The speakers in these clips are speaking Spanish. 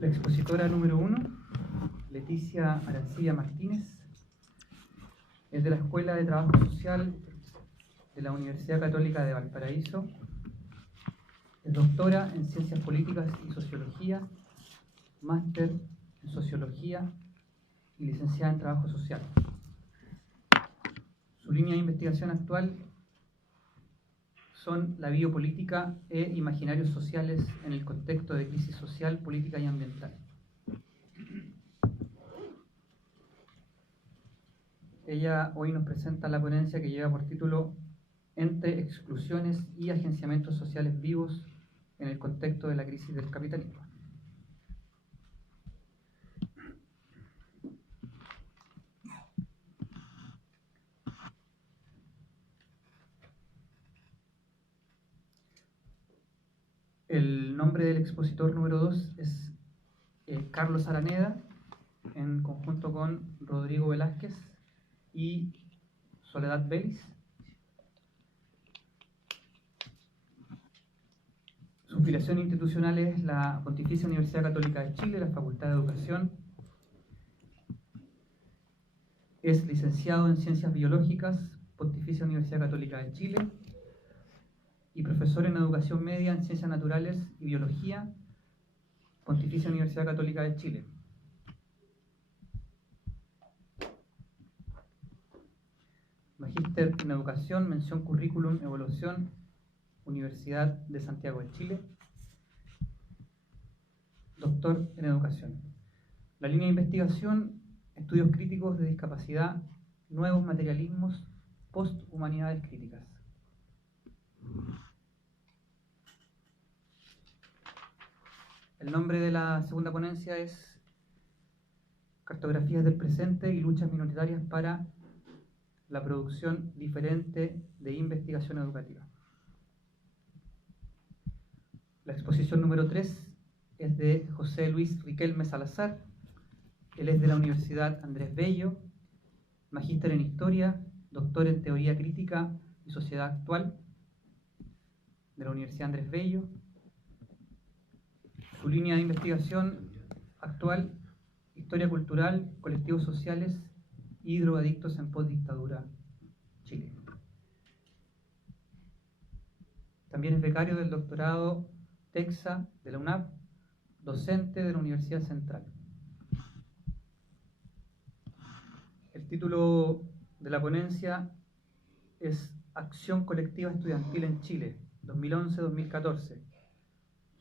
La expositora número 1, Leticia Arancilla Martínez, es de la Escuela de Trabajo Social de la Universidad Católica de Valparaíso. Es doctora en Ciencias Políticas y Sociología, máster en Sociología y licenciada en Trabajo Social. Su línea de investigación actual son la biopolítica e imaginarios sociales en el contexto de crisis social, política y ambiental. Ella hoy nos presenta la ponencia que lleva por título Entre exclusiones y agenciamientos sociales vivos en el contexto de la crisis del capitalismo. El nombre del expositor número 2 es Carlos Araneda, en conjunto con Rodrigo Velázquez y Soledad Vélez. Su filiación institucional es la Pontificia Universidad Católica de Chile, la Facultad de Educación. Es licenciado en Ciencias Biológicas, Pontificia Universidad Católica de Chile, y profesor en Educación Media en Ciencias Naturales y Biología, Pontificia Universidad Católica de Chile. Magíster en Educación, mención Currículum Evaluación, Universidad de Santiago de Chile. Doctor en Educación. La línea de investigación: estudios críticos de discapacidad, nuevos materialismos, posthumanidades críticas. El nombre de la segunda ponencia es Cartografías del presente y luchas minoritarias para la producción diferente de investigación educativa. La exposición número 3 es de José Luis Riquelme Salazar. Él es de la Universidad Andrés Bello, magíster en Historia, doctor en Teoría Crítica y Sociedad Actual de la Universidad Andrés Bello. Su línea de investigación actual: Historia cultural, colectivos sociales y drogadictos en postdictadura Chile. También es becario del doctorado TEXA de la UNAP, docente de la Universidad Central. El título de la ponencia es Acción Colectiva Estudiantil en Chile, 2011-2014.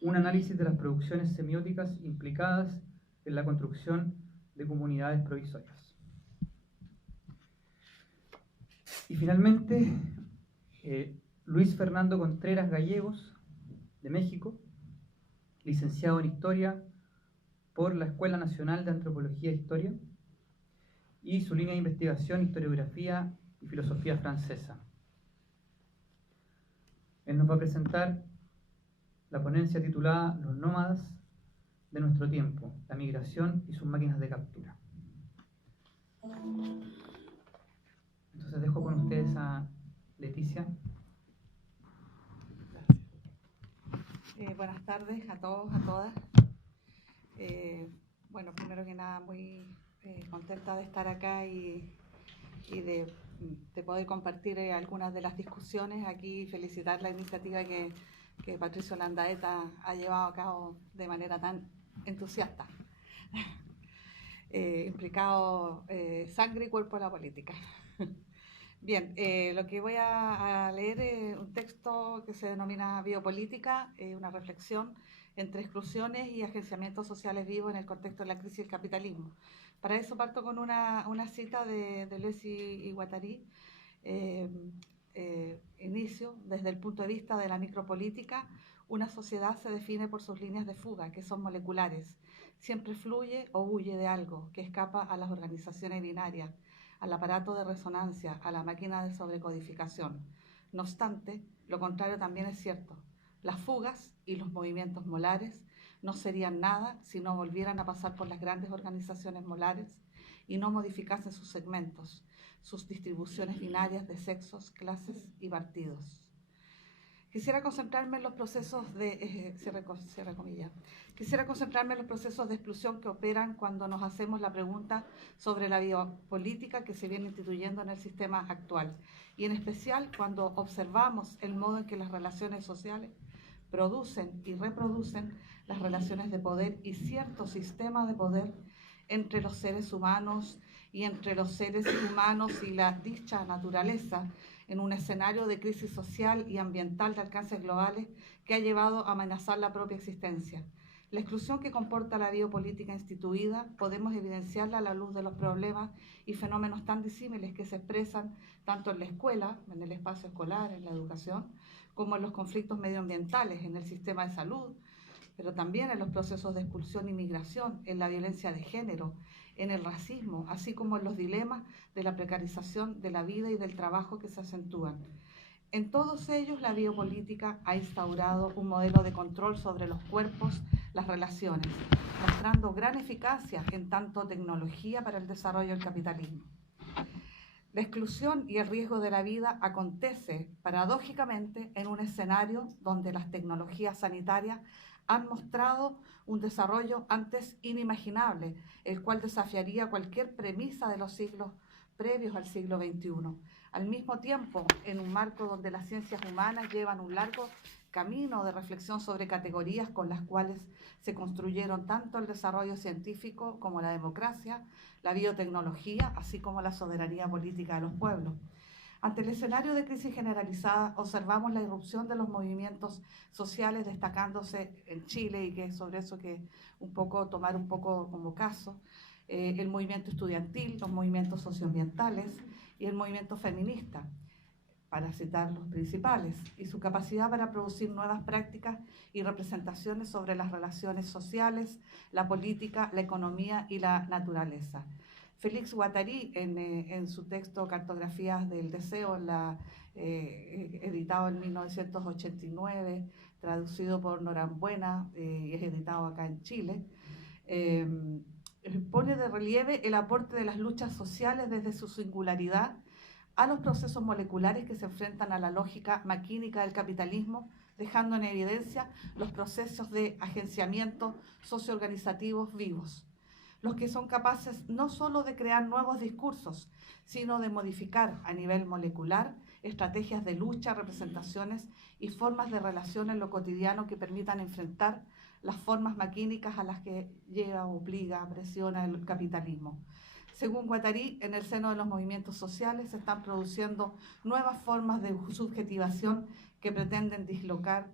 Un análisis de las producciones semióticas implicadas en la construcción de comunidades provisorias. Y finalmente, Luis Fernando Contreras Gallegos, de México, licenciado en Historia por la Escuela Nacional de Antropología e Historia, y su línea de investigación: Historiografía y Filosofía Francesa. Él nos va a presentar la ponencia titulada Los nómadas de nuestro tiempo, la migración y sus máquinas de captura. Entonces dejo con ustedes a Leticia. Buenas tardes a todos, a todas. Bueno, primero que nada, muy contenta de estar acá y de poder compartir algunas de las discusiones aquí. Felicitar la iniciativa que Patricio Landaeta ha llevado a cabo de manera tan entusiasta. Implicado sangre y cuerpo a la política. Bien, lo que voy a leer es un texto que se denomina Biopolítica, una reflexión entre exclusiones y agenciamientos sociales vivos en el contexto de la crisis del capitalismo. Para eso parto con una cita de Deleuze y Guattari. Inicio: desde el punto de vista de la micropolítica, una sociedad se define por sus líneas de fuga, que son moleculares. Siempre fluye o huye de algo que escapa a las organizaciones binarias, al aparato de resonancia, a la máquina de sobrecodificación. No obstante, lo contrario también es cierto. Las fugas y los movimientos molares no serían nada si no volvieran a pasar por las grandes organizaciones molares y no modificasen sus segmentos, sus distribuciones binarias de sexos, clases y partidos. Quisiera concentrarme en los procesos de, cierra comillas. Quisiera concentrarme en los procesos de exclusión que operan cuando nos hacemos la pregunta sobre la biopolítica que se viene instituyendo en el sistema actual, y en especial cuando observamos el modo en que las relaciones sociales producen y reproducen las relaciones de poder y ciertos sistemas de poder entre los seres humanos y entre los seres humanos y la dicha naturaleza, en un escenario de crisis social y ambiental de alcances globales que ha llevado a amenazar la propia existencia. La exclusión que comporta la biopolítica instituida podemos evidenciarla a la luz de los problemas y fenómenos tan disímiles que se expresan tanto en la escuela, en el espacio escolar, en la educación, como en los conflictos medioambientales, en el sistema de salud, pero también en los procesos de expulsión y migración, en la violencia de género, en el racismo, así como en los dilemas de la precarización de la vida y del trabajo que se acentúan. En todos ellos, la biopolítica ha instaurado un modelo de control sobre los cuerpos, las relaciones, mostrando gran eficacia en tanto tecnología para el desarrollo del capitalismo. La exclusión y el riesgo de la vida acontece, paradójicamente, en un escenario donde las tecnologías sanitarias han mostrado un desarrollo antes inimaginable, el cual desafiaría cualquier premisa de los siglos previos al siglo XXI. Al mismo tiempo, en un marco donde las ciencias humanas llevan un largo camino de reflexión sobre categorías con las cuales se construyeron tanto el desarrollo científico como la democracia, la biotecnología, así como la soberanía política de los pueblos. Ante el escenario de crisis generalizada, observamos la irrupción de los movimientos sociales destacándose en Chile, y que es sobre eso que tomar un poco como caso, el movimiento estudiantil, los movimientos socioambientales y el movimiento feminista, para citar los principales, y su capacidad para producir nuevas prácticas y representaciones sobre las relaciones sociales, la política, la economía y la naturaleza. Félix Guattari, en su texto Cartografías del Deseo, editado en 1989, traducido por Norambuena, y es editado acá en Chile, pone de relieve el aporte de las luchas sociales desde su singularidad a los procesos moleculares que se enfrentan a la lógica maquínica del capitalismo, dejando en evidencia los procesos de agenciamiento socioorganizativos vivos, los que son capaces no solo de crear nuevos discursos, sino de modificar a nivel molecular estrategias de lucha, representaciones y formas de relación en lo cotidiano que permitan enfrentar las formas maquínicas a las que lleva, obliga, presiona el capitalismo. Según Guattari, en el seno de los movimientos sociales se están produciendo nuevas formas de subjetivación que pretenden dislocar,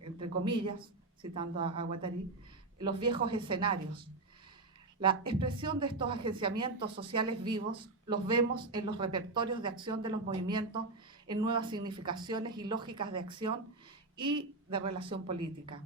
entre comillas, citando a Guattari, los viejos escenarios. La expresión de estos agenciamientos sociales vivos los vemos en los repertorios de acción de los movimientos, en nuevas significaciones y lógicas de acción y de relación política.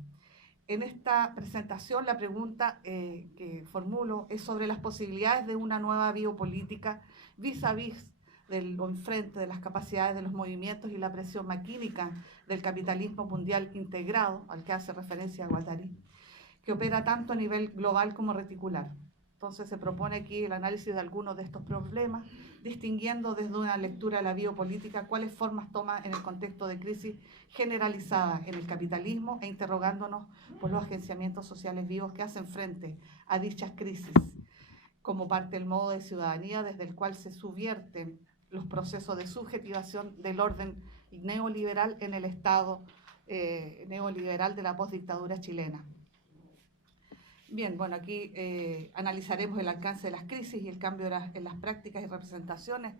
En esta presentación la pregunta que formulo es sobre las posibilidades de una nueva biopolítica vis a vis o enfrente de las capacidades de los movimientos y la presión maquínica del capitalismo mundial integrado, al que hace referencia Guattari, que opera tanto a nivel global como reticular. Entonces se propone aquí el análisis de algunos de estos problemas, distinguiendo desde una lectura de la biopolítica cuáles formas toma en el contexto de crisis generalizada en el capitalismo e interrogándonos por los agenciamientos sociales vivos que hacen frente a dichas crisis como parte del modo de ciudadanía desde el cual se subvierten los procesos de subjetivación del orden neoliberal en el Estado neoliberal de la postdictadura chilena. Bien, bueno, aquí analizaremos el alcance de las crisis y el cambio en las prácticas y representaciones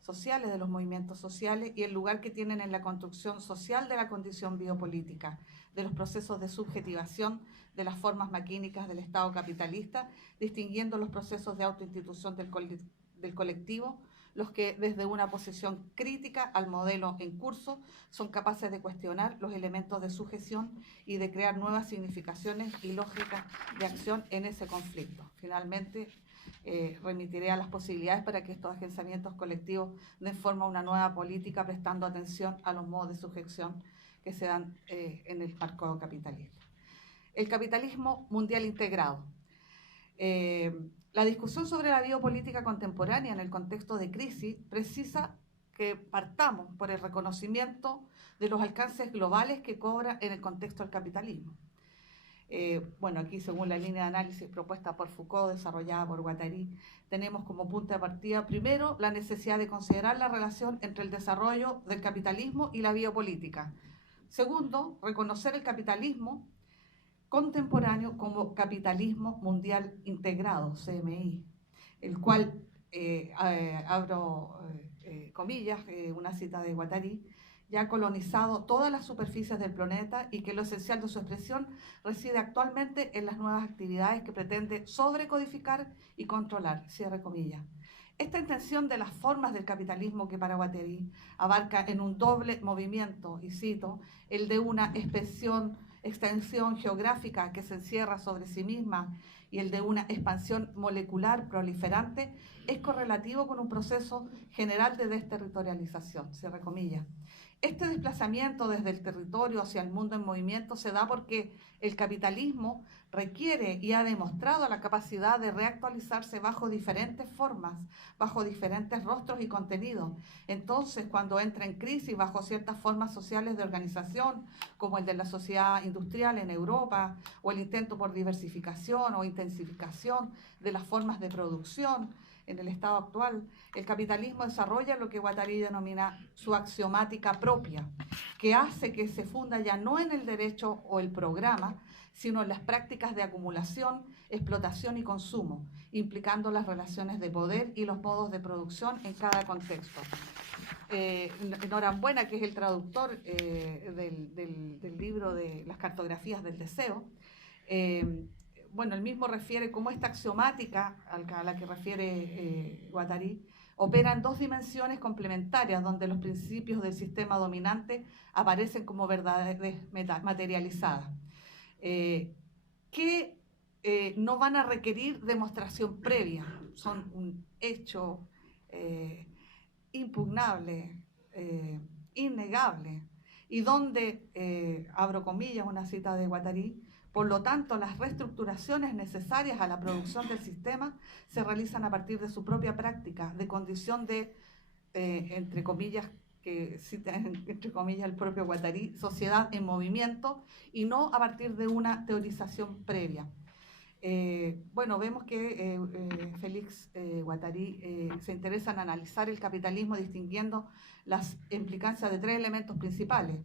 sociales de los movimientos sociales y el lugar que tienen en la construcción social de la condición biopolítica, de los procesos de subjetivación de las formas maquínicas del Estado capitalista, distinguiendo los procesos de autoinstitución del colectivo, los que desde una posición crítica al modelo en curso son capaces de cuestionar los elementos de sujeción y de crear nuevas significaciones y lógicas de acción en ese conflicto. Finalmente, remitiré a las posibilidades para que estos agenciamientos colectivos den forma a una nueva política prestando atención a los modos de sujeción que se dan en el marco capitalista. El capitalismo mundial integrado. La discusión sobre la biopolítica contemporánea en el contexto de crisis precisa que partamos por el reconocimiento de los alcances globales que cobra en el contexto del capitalismo. Bueno, aquí según la línea de análisis propuesta por Foucault, desarrollada por Guattari, tenemos como punto de partida, primero, la necesidad de considerar la relación entre el desarrollo del capitalismo y la biopolítica. Segundo, reconocer el capitalismo contemporáneo como capitalismo mundial integrado, CMI, el cual, abro comillas, una cita de Guattari, ya ha colonizado todas las superficies del planeta y que lo esencial de su expresión reside actualmente en las nuevas actividades que pretende sobrecodificar y controlar, cierre comillas. Esta intención de las formas del capitalismo que para Guattari abarca en un doble movimiento, y cito, el de una extensión geográfica que se encierra sobre sí misma y el de una expansión molecular proliferante, es correlativo con un proceso general de desterritorialización, cierre comillas. Este desplazamiento desde el territorio hacia el mundo en movimiento se da porque el capitalismo requiere y ha demostrado la capacidad de reactualizarse bajo diferentes formas, bajo diferentes rostros y contenidos. Entonces, cuando entra en crisis bajo ciertas formas sociales de organización, como el de la sociedad industrial en Europa, o el intento por diversificación o intensificación de las formas de producción, en el estado actual, el capitalismo desarrolla lo que Guattari denomina su axiomática propia, que hace que se funda ya no en el derecho o el programa, sino en las prácticas de acumulación, explotación y consumo, implicando las relaciones de poder y los modos de producción en cada contexto. Norambuena, que es el traductor del libro de las cartografías del deseo, bueno, él mismo refiere cómo esta axiomática a la que refiere Guattari opera en dos dimensiones complementarias, donde los principios del sistema dominante aparecen como verdades materializadas, que no van a requerir demostración previa, son un hecho impugnable, innegable, y donde, abro comillas, una cita de Guattari, por lo tanto, las reestructuraciones necesarias a la producción del sistema se realizan a partir de su propia práctica, de condición de, entre comillas, que cita entre comillas el propio Guattari, sociedad en movimiento, y no a partir de una teorización previa. Bueno, vemos que Félix Guattari se interesa en analizar el capitalismo distinguiendo las implicancias de tres elementos principales.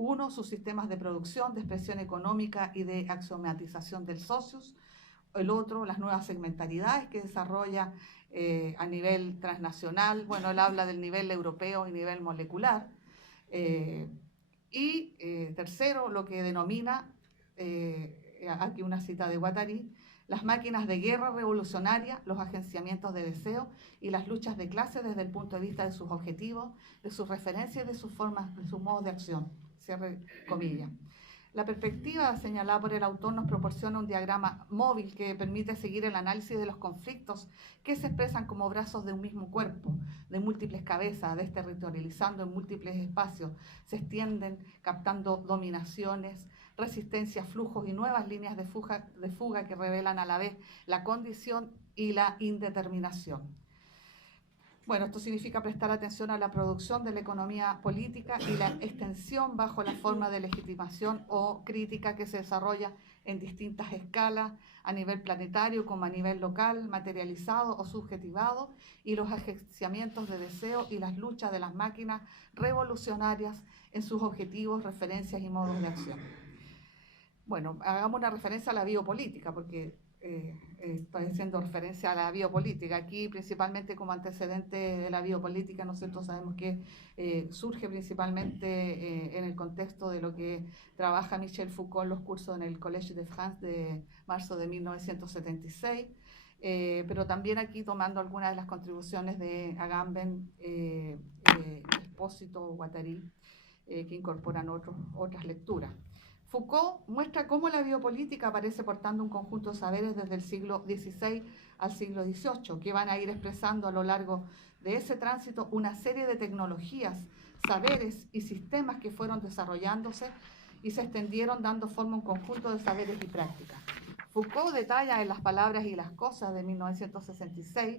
Uno, sus sistemas de producción, de expresión económica y de axiomatización del socios. El otro, las nuevas segmentariedades que desarrolla a nivel transnacional. Bueno, él habla del nivel europeo y nivel molecular. Tercero, lo que denomina, aquí una cita de Guattari, las máquinas de guerra revolucionaria, los agenciamientos de deseo y las luchas de clase desde el punto de vista de sus objetivos, de sus referencias y de sus formas, de sus modos de acción. Cierre comillas. La perspectiva señalada por el autor nos proporciona un diagrama móvil que permite seguir el análisis de los conflictos que se expresan como brazos de un mismo cuerpo, de múltiples cabezas, desterritorializando en múltiples espacios, se extienden captando dominaciones, resistencias, flujos y nuevas líneas de fuga que revelan a la vez la condición y la indeterminación. Bueno, esto significa prestar atención a la producción de la economía política y la extensión bajo la forma de legitimación o crítica que se desarrolla en distintas escalas, a nivel planetario como a nivel local, materializado o subjetivado, y los agenciamientos de deseo y las luchas de las máquinas revolucionarias en sus objetivos, referencias y modos de acción. Bueno, hagamos una referencia a la biopolítica, porque estoy haciendo referencia a la biopolítica. Aquí, principalmente como antecedente de la biopolítica, nosotros sabemos que surge principalmente en el contexto de lo que trabaja Michel Foucault en los cursos en el Collège de France de marzo de 1976, pero también aquí tomando algunas de las contribuciones de Agamben, Espósito, Guattari, que incorporan otras lecturas. Foucault muestra cómo la biopolítica aparece portando un conjunto de saberes desde el siglo XVI al siglo XVIII, que van a ir expresando a lo largo de ese tránsito una serie de tecnologías, saberes y sistemas que fueron desarrollándose y se extendieron dando forma a un conjunto de saberes y prácticas. Foucault detalla en Las palabras y las cosas de 1966,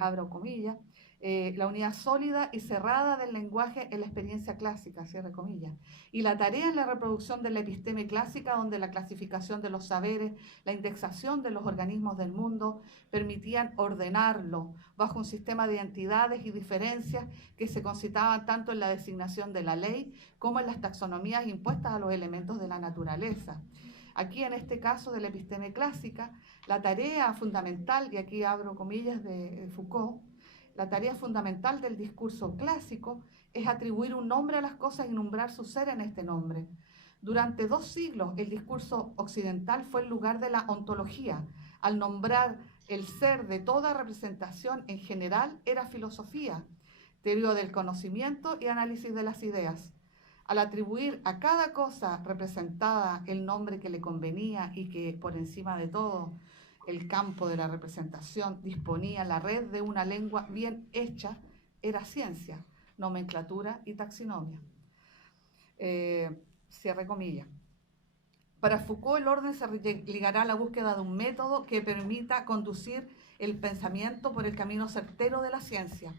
abro comillas, la unidad sólida y cerrada del lenguaje en la experiencia clásica, cierre comillas, y la tarea en la reproducción de la episteme clásica, donde la clasificación de los saberes, la indexación de los organismos del mundo permitían ordenarlo bajo un sistema de identidades y diferencias que se concitaban tanto en la designación de la ley como en las taxonomías impuestas a los elementos de la naturaleza. Aquí, en este caso de la episteme clásica, la tarea fundamental, y aquí abro comillas de Foucault, la tarea fundamental del discurso clásico es atribuir un nombre a las cosas y nombrar su ser en este nombre. Durante 2 siglos, el discurso occidental fue el lugar de la ontología. Al nombrar el ser de toda representación en general, era filosofía, teoría del conocimiento y análisis de las ideas. Al atribuir a cada cosa representada el nombre que le convenía y que, por encima de todo, el campo de la representación disponía la red de una lengua bien hecha, era ciencia, nomenclatura y taxonomía. Cierre comillas. Para Foucault, el orden se ligará a la búsqueda de un método que permita conducir el pensamiento por el camino certero de la ciencia.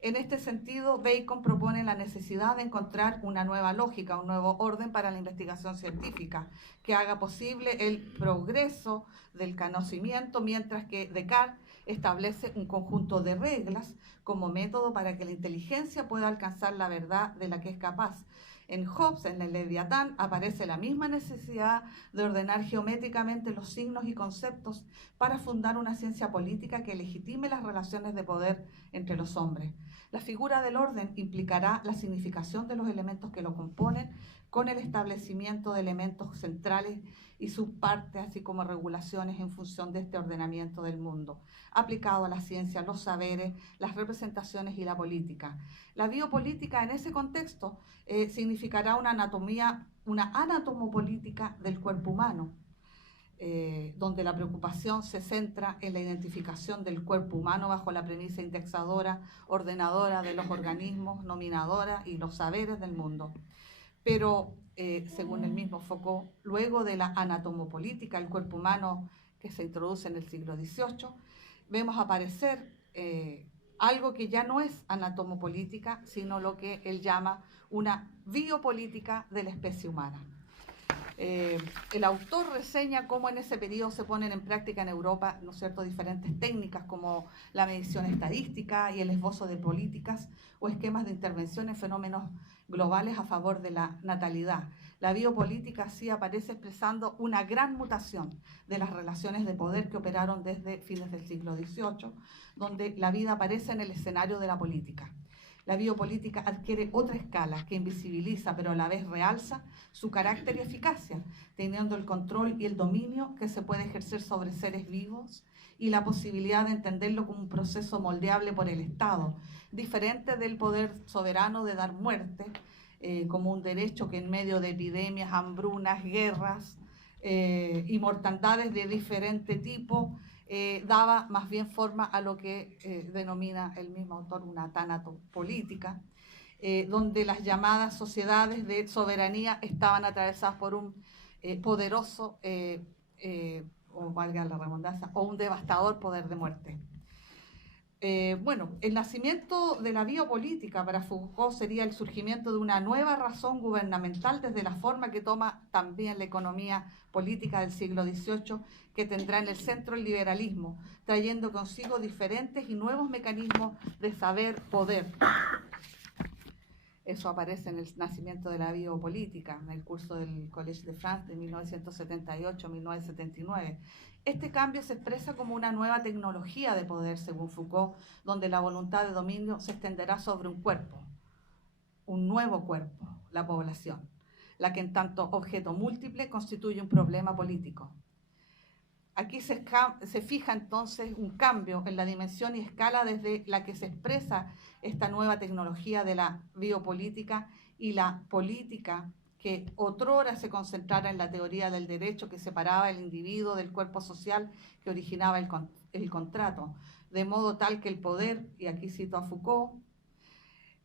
En este sentido, Bacon propone la necesidad de encontrar una nueva lógica, un nuevo orden para la investigación científica, que haga posible el progreso del conocimiento, mientras que Descartes establece un conjunto de reglas como método para que la inteligencia pueda alcanzar la verdad de la que es capaz. En Hobbes, en el Leviatán, aparece la misma necesidad de ordenar geométricamente los signos y conceptos para fundar una ciencia política que legitime las relaciones de poder entre los hombres. La figura del orden implicará la significación de los elementos que lo componen, con el establecimiento de elementos centrales y sus partes, así como regulaciones en función de este ordenamiento del mundo, aplicado a la ciencia, los saberes, las representaciones y la política. La biopolítica en ese contexto significará una anatomopolítica del cuerpo humano, donde la preocupación se centra en la identificación del cuerpo humano bajo la premisa indexadora, ordenadora de los organismos, nominadora y los saberes del mundo. Pero, según el mismo Foucault, luego de la anatomopolítica, el cuerpo humano que se introduce en el siglo XVIII, vemos aparecer algo que ya no es anatomopolítica, sino lo que él llama una biopolítica de la especie humana. El autor reseña cómo en ese periodo se ponen en práctica en Europa, ¿no es cierto?, diferentes técnicas como la medición estadística y el esbozo de políticas o esquemas de intervención en fenómenos globales a favor de la natalidad. La biopolítica así aparece expresando una gran mutación de las relaciones de poder que operaron desde fines del siglo XVIII, donde la vida aparece en el escenario de la política. La biopolítica adquiere otra escala que invisibiliza, pero a la vez realza su carácter y eficacia, teniendo el control y el dominio que se puede ejercer sobre seres vivos y la posibilidad de entenderlo como un proceso moldeable por el Estado, diferente del poder soberano de dar muerte, como un derecho que en medio de epidemias, hambrunas, guerras y mortandades de diferente tipo, daba más bien forma a lo que denomina el mismo autor una tanatopolítica, donde las llamadas sociedades de soberanía estaban atravesadas por un poderoso, o valga la redundancia, o un devastador poder de muerte. Bueno, el nacimiento de la biopolítica para Foucault sería el surgimiento de una nueva razón gubernamental desde la forma que toma también la economía política del siglo XVIII, que tendrá en el centro el liberalismo, trayendo consigo diferentes y nuevos mecanismos de saber-poder. Eso aparece en el nacimiento de la biopolítica, en el curso del Collège de France de 1978-1979. Este cambio se expresa como una nueva tecnología de poder, según Foucault, donde la voluntad de dominio se extenderá sobre un cuerpo, un nuevo cuerpo, la población, la que en tanto objeto múltiple constituye un problema político. Aquí se fija entonces un cambio en la dimensión y escala desde la que se expresa esta nueva tecnología de la biopolítica y la política que otrora se concentrara en la teoría del derecho que separaba el individuo del cuerpo social que originaba el contrato, de modo tal que el poder, y aquí cito a Foucault,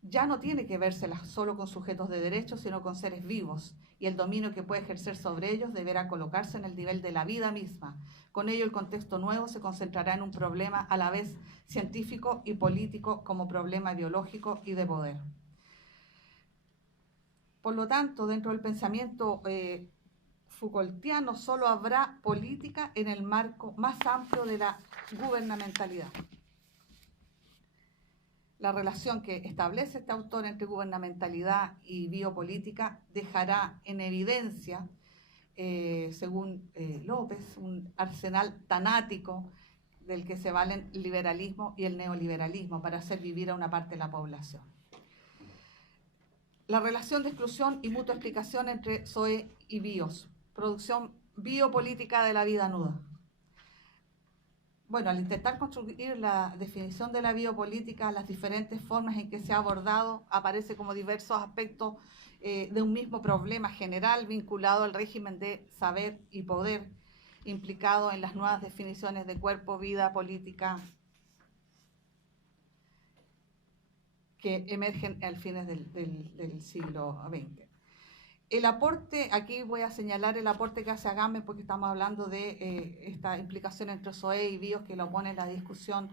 ya no tiene que vérselas solo con sujetos de derechos, sino con seres vivos, y el dominio que puede ejercer sobre ellos deberá colocarse en el nivel de la vida misma. Con ello, el contexto nuevo se concentrará en un problema a la vez científico y político como problema biológico y de poder. Por lo tanto, dentro del pensamiento Foucaultiano solo habrá política en el marco más amplio de la gubernamentalidad. La relación que establece este autor entre gubernamentalidad y biopolítica dejará en evidencia, según López, un arsenal tanático del que se valen el liberalismo y el neoliberalismo para hacer vivir a una parte de la población. La relación de exclusión y mutua explicación entre SOE y BIOS, producción biopolítica de la vida nuda. Bueno, al intentar construir la definición de la biopolítica, las diferentes formas en que se ha abordado, aparece como diversos aspectos de un mismo problema general vinculado al régimen de saber y poder, implicado en las nuevas definiciones de cuerpo, vida, política, que emergen al fines del siglo XX. El aporte, aquí voy a señalar el aporte que hace Agamben porque estamos hablando de esta implicación entre SOE y BIOS que lo pone en la discusión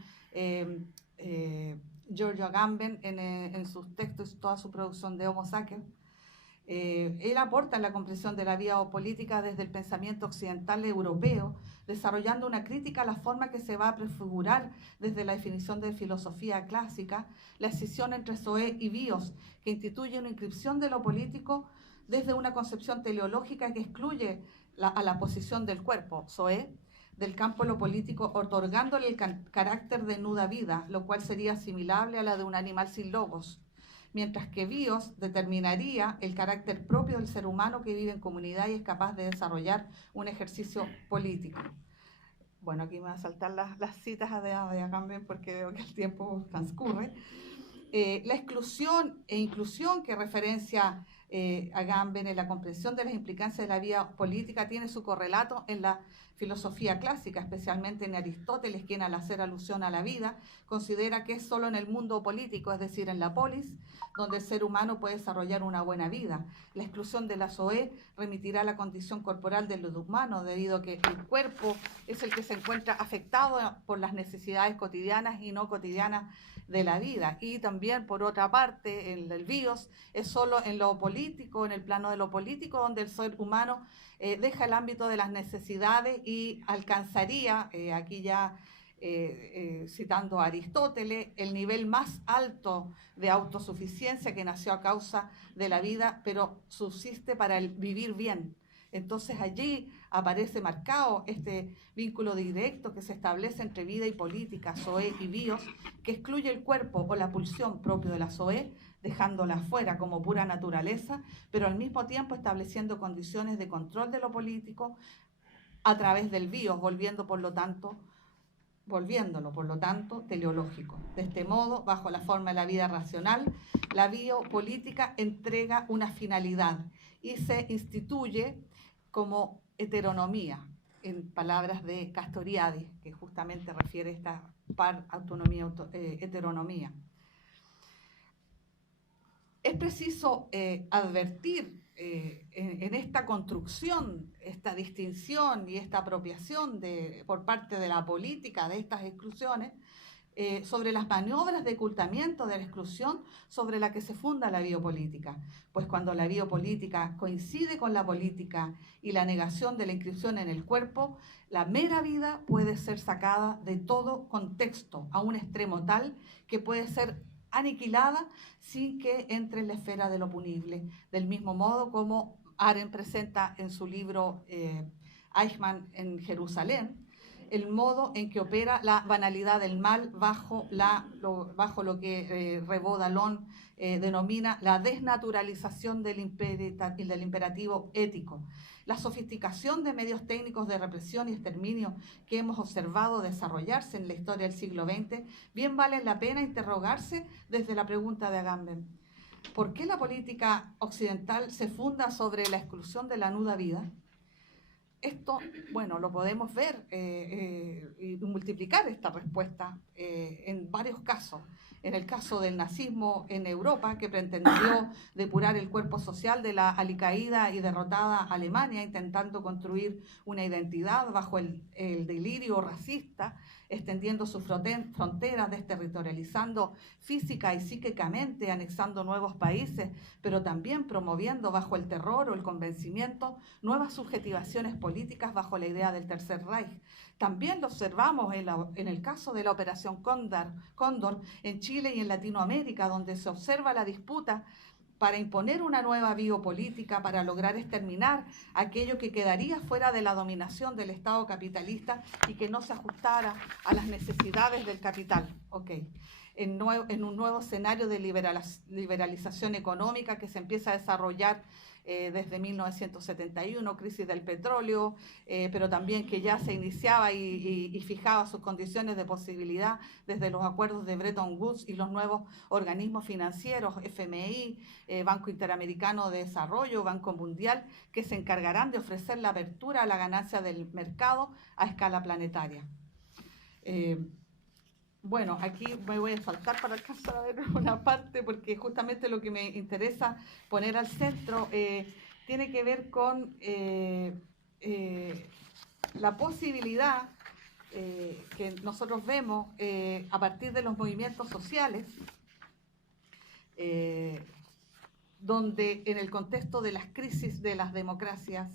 Giorgio Agamben en sus textos y toda su producción de Homo Sapiens. Él aporta en la comprensión de la biopolítica desde el pensamiento occidental europeo, desarrollando una crítica a la forma que se va a prefigurar desde la definición de filosofía clásica, la escisión entre SOE y BIOS, que instituye una inscripción de lo político desde una concepción teleológica que excluye a la posición del cuerpo, SOE, del campo de lo político, otorgándole el carácter de nuda vida, lo cual sería asimilable a la de un animal sin logos, mientras que BIOS determinaría el carácter propio del ser humano que vive en comunidad y es capaz de desarrollar un ejercicio político. Bueno, aquí me voy a saltar las citas de Agamben porque veo que el tiempo transcurre. La exclusión e inclusión que referencia Agamben en la comprensión de las implicancias de la vida política tiene su correlato en la filosofía clásica, especialmente en Aristóteles, quien al hacer alusión a la vida considera que es solo en el mundo político, es decir, en la polis, donde el ser humano puede desarrollar una buena vida. La exclusión de la SOE remitirá a la condición corporal del humano, debido a que el cuerpo es el que se encuentra afectado por las necesidades cotidianas y no cotidianas de la vida. Y también, por otra parte, el BIOS es solo en lo político, en el plano de lo político, donde el ser humano deja el ámbito de las necesidades y alcanzaría, aquí ya citando a Aristóteles, el nivel más alto de autosuficiencia que nació a causa de la vida, pero subsiste para el vivir bien. Entonces allí aparece marcado este vínculo directo que se establece entre vida y política, SOE y BIOS, que excluye el cuerpo o la pulsión propio de la SOE, dejándola fuera como pura naturaleza, pero al mismo tiempo estableciendo condiciones de control de lo político a través del BIOS, volviéndolo por lo tanto teleológico. De este modo, bajo la forma de la vida racional, la biopolítica entrega una finalidad y se instituye como heteronomía, en palabras de Castoriadis, que justamente refiere a esta par autonomía, heteronomía. Es preciso advertir en esta construcción, esta distinción y esta apropiación por parte de la política de estas exclusiones, sobre las maniobras de ocultamiento de la exclusión sobre la que se funda la biopolítica. Pues cuando la biopolítica coincide con la política y la negación de la inscripción en el cuerpo, la mera vida puede ser sacada de todo contexto a un extremo tal que puede ser aniquilada sin que entre en la esfera de lo punible, del mismo modo como Arendt presenta en su libro Eichmann en Jerusalén, el modo en que opera la banalidad del mal bajo lo que Rebaud-Dallon denomina la desnaturalización del imperativo ético. La sofisticación de medios técnicos de represión y exterminio que hemos observado desarrollarse en la historia del siglo XX, bien vale la pena interrogarse desde la pregunta de Agamben. ¿Por qué la política occidental se funda sobre la exclusión de la nuda vida? Esto, bueno, lo podemos ver y multiplicar esta respuesta en varios casos. En el caso del nazismo en Europa, que pretendió depurar el cuerpo social de la alicaída y derrotada Alemania, intentando construir una identidad bajo el delirio racista, extendiendo sus fronteras, desterritorializando física y psíquicamente, anexando nuevos países, pero también promoviendo bajo el terror o el convencimiento nuevas subjetivaciones políticas bajo la idea del Tercer Reich. También lo observamos en el caso de la Operación Cóndor en Chile y en Latinoamérica, donde se observa la disputa para imponer una nueva biopolítica, para lograr exterminar aquello que quedaría fuera de la dominación del Estado capitalista y que no se ajustara a las necesidades del capital. En un nuevo escenario de liberalización económica que se empieza a desarrollar desde 1971, crisis del petróleo, pero también que ya se iniciaba y fijaba sus condiciones de posibilidad desde los acuerdos de Bretton Woods y los nuevos organismos financieros, FMI, Banco Interamericano de Desarrollo, Banco Mundial, que se encargarán de ofrecer la apertura a la ganancia del mercado a escala planetaria. Bueno, aquí me voy a saltar para alcanzar a ver una parte, porque justamente lo que me interesa poner al centro tiene que ver con la posibilidad que nosotros vemos a partir de los movimientos sociales, donde en el contexto de las crisis de las democracias,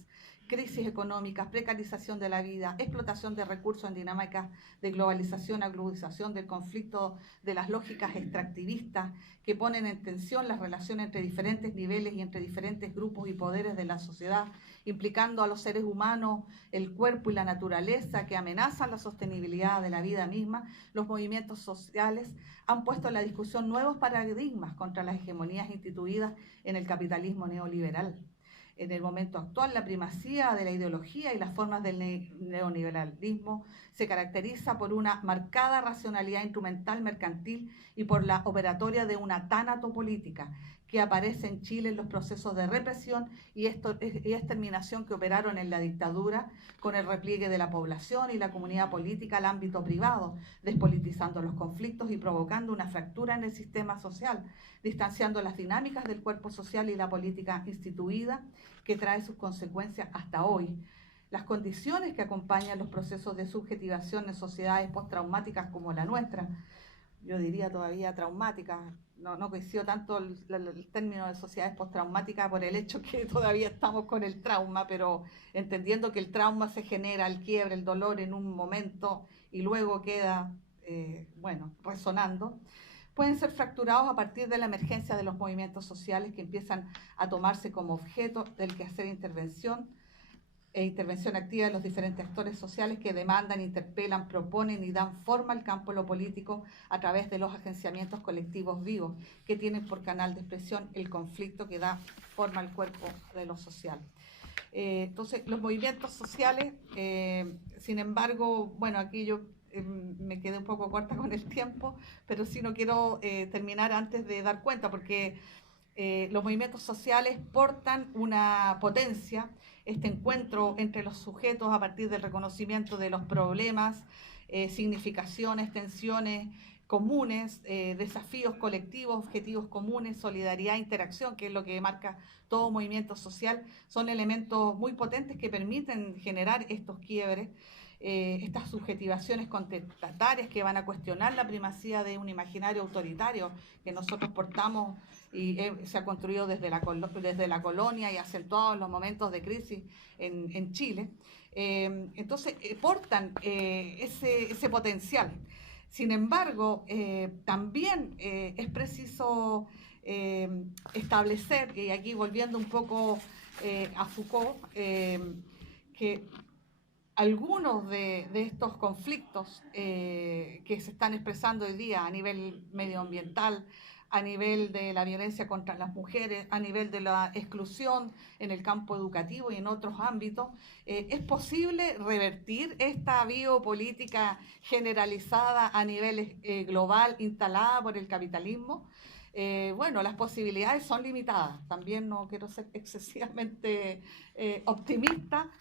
crisis económicas, precarización de la vida, explotación de recursos en dinámicas de globalización, agudización del conflicto de las lógicas extractivistas que ponen en tensión las relaciones entre diferentes niveles y entre diferentes grupos y poderes de la sociedad, implicando a los seres humanos, el cuerpo y la naturaleza, que amenazan la sostenibilidad de la vida misma. Los movimientos sociales han puesto en la discusión nuevos paradigmas contra las hegemonías instituidas en el capitalismo neoliberal. En el momento actual, la primacía de la ideología y las formas del neoliberalismo se caracteriza por una marcada racionalidad instrumental mercantil y por la operatoria de una tanatopolítica que aparece en Chile en los procesos de represión y exterminación que operaron en la dictadura con el repliegue de la población y la comunidad política al ámbito privado, despolitizando los conflictos y provocando una fractura en el sistema social, distanciando las dinámicas del cuerpo social y la política instituida que trae sus consecuencias hasta hoy. Las condiciones que acompañan los procesos de subjetivación en sociedades postraumáticas como la nuestra, yo diría todavía traumáticas, no coincido tanto el término de sociedades postraumáticas por el hecho que todavía estamos con el trauma, pero entendiendo que el trauma se genera, el quiebre, el dolor en un momento y luego queda, resonando, pueden ser fracturados a partir de la emergencia de los movimientos sociales que empiezan a tomarse como objeto del quehacer intervención activa de los diferentes actores sociales que demandan, interpelan, proponen y dan forma al campo de lo político a través de los agenciamientos colectivos vivos que tienen por canal de expresión el conflicto que da forma al cuerpo de lo social. Entonces, los movimientos sociales, sin embargo, bueno, aquí yo me quedé un poco corta con el tiempo, pero sí no quiero terminar antes de dar cuenta, porque los movimientos sociales portan una potencia, este encuentro entre los sujetos a partir del reconocimiento de los problemas, significaciones, tensiones comunes, desafíos colectivos, objetivos comunes, solidaridad, interacción, que es lo que marca todo movimiento social, son elementos muy potentes que permiten generar estos quiebres, estas subjetivaciones contestatarias que van a cuestionar la primacía de un imaginario autoritario que nosotros portamos y se ha construido desde la colonia y acentuado en los momentos de crisis en Chile. Entonces, portan ese potencial. Sin embargo, también es preciso establecer, y aquí volviendo un poco a Foucault, que algunos de estos conflictos que se están expresando hoy día a nivel medioambiental, a nivel de la violencia contra las mujeres, a nivel de la exclusión en el campo educativo y en otros ámbitos, ¿es posible revertir esta biopolítica generalizada a nivel global instalada por el capitalismo? bueno, las posibilidades son limitadas. También no quiero ser excesivamente optimista,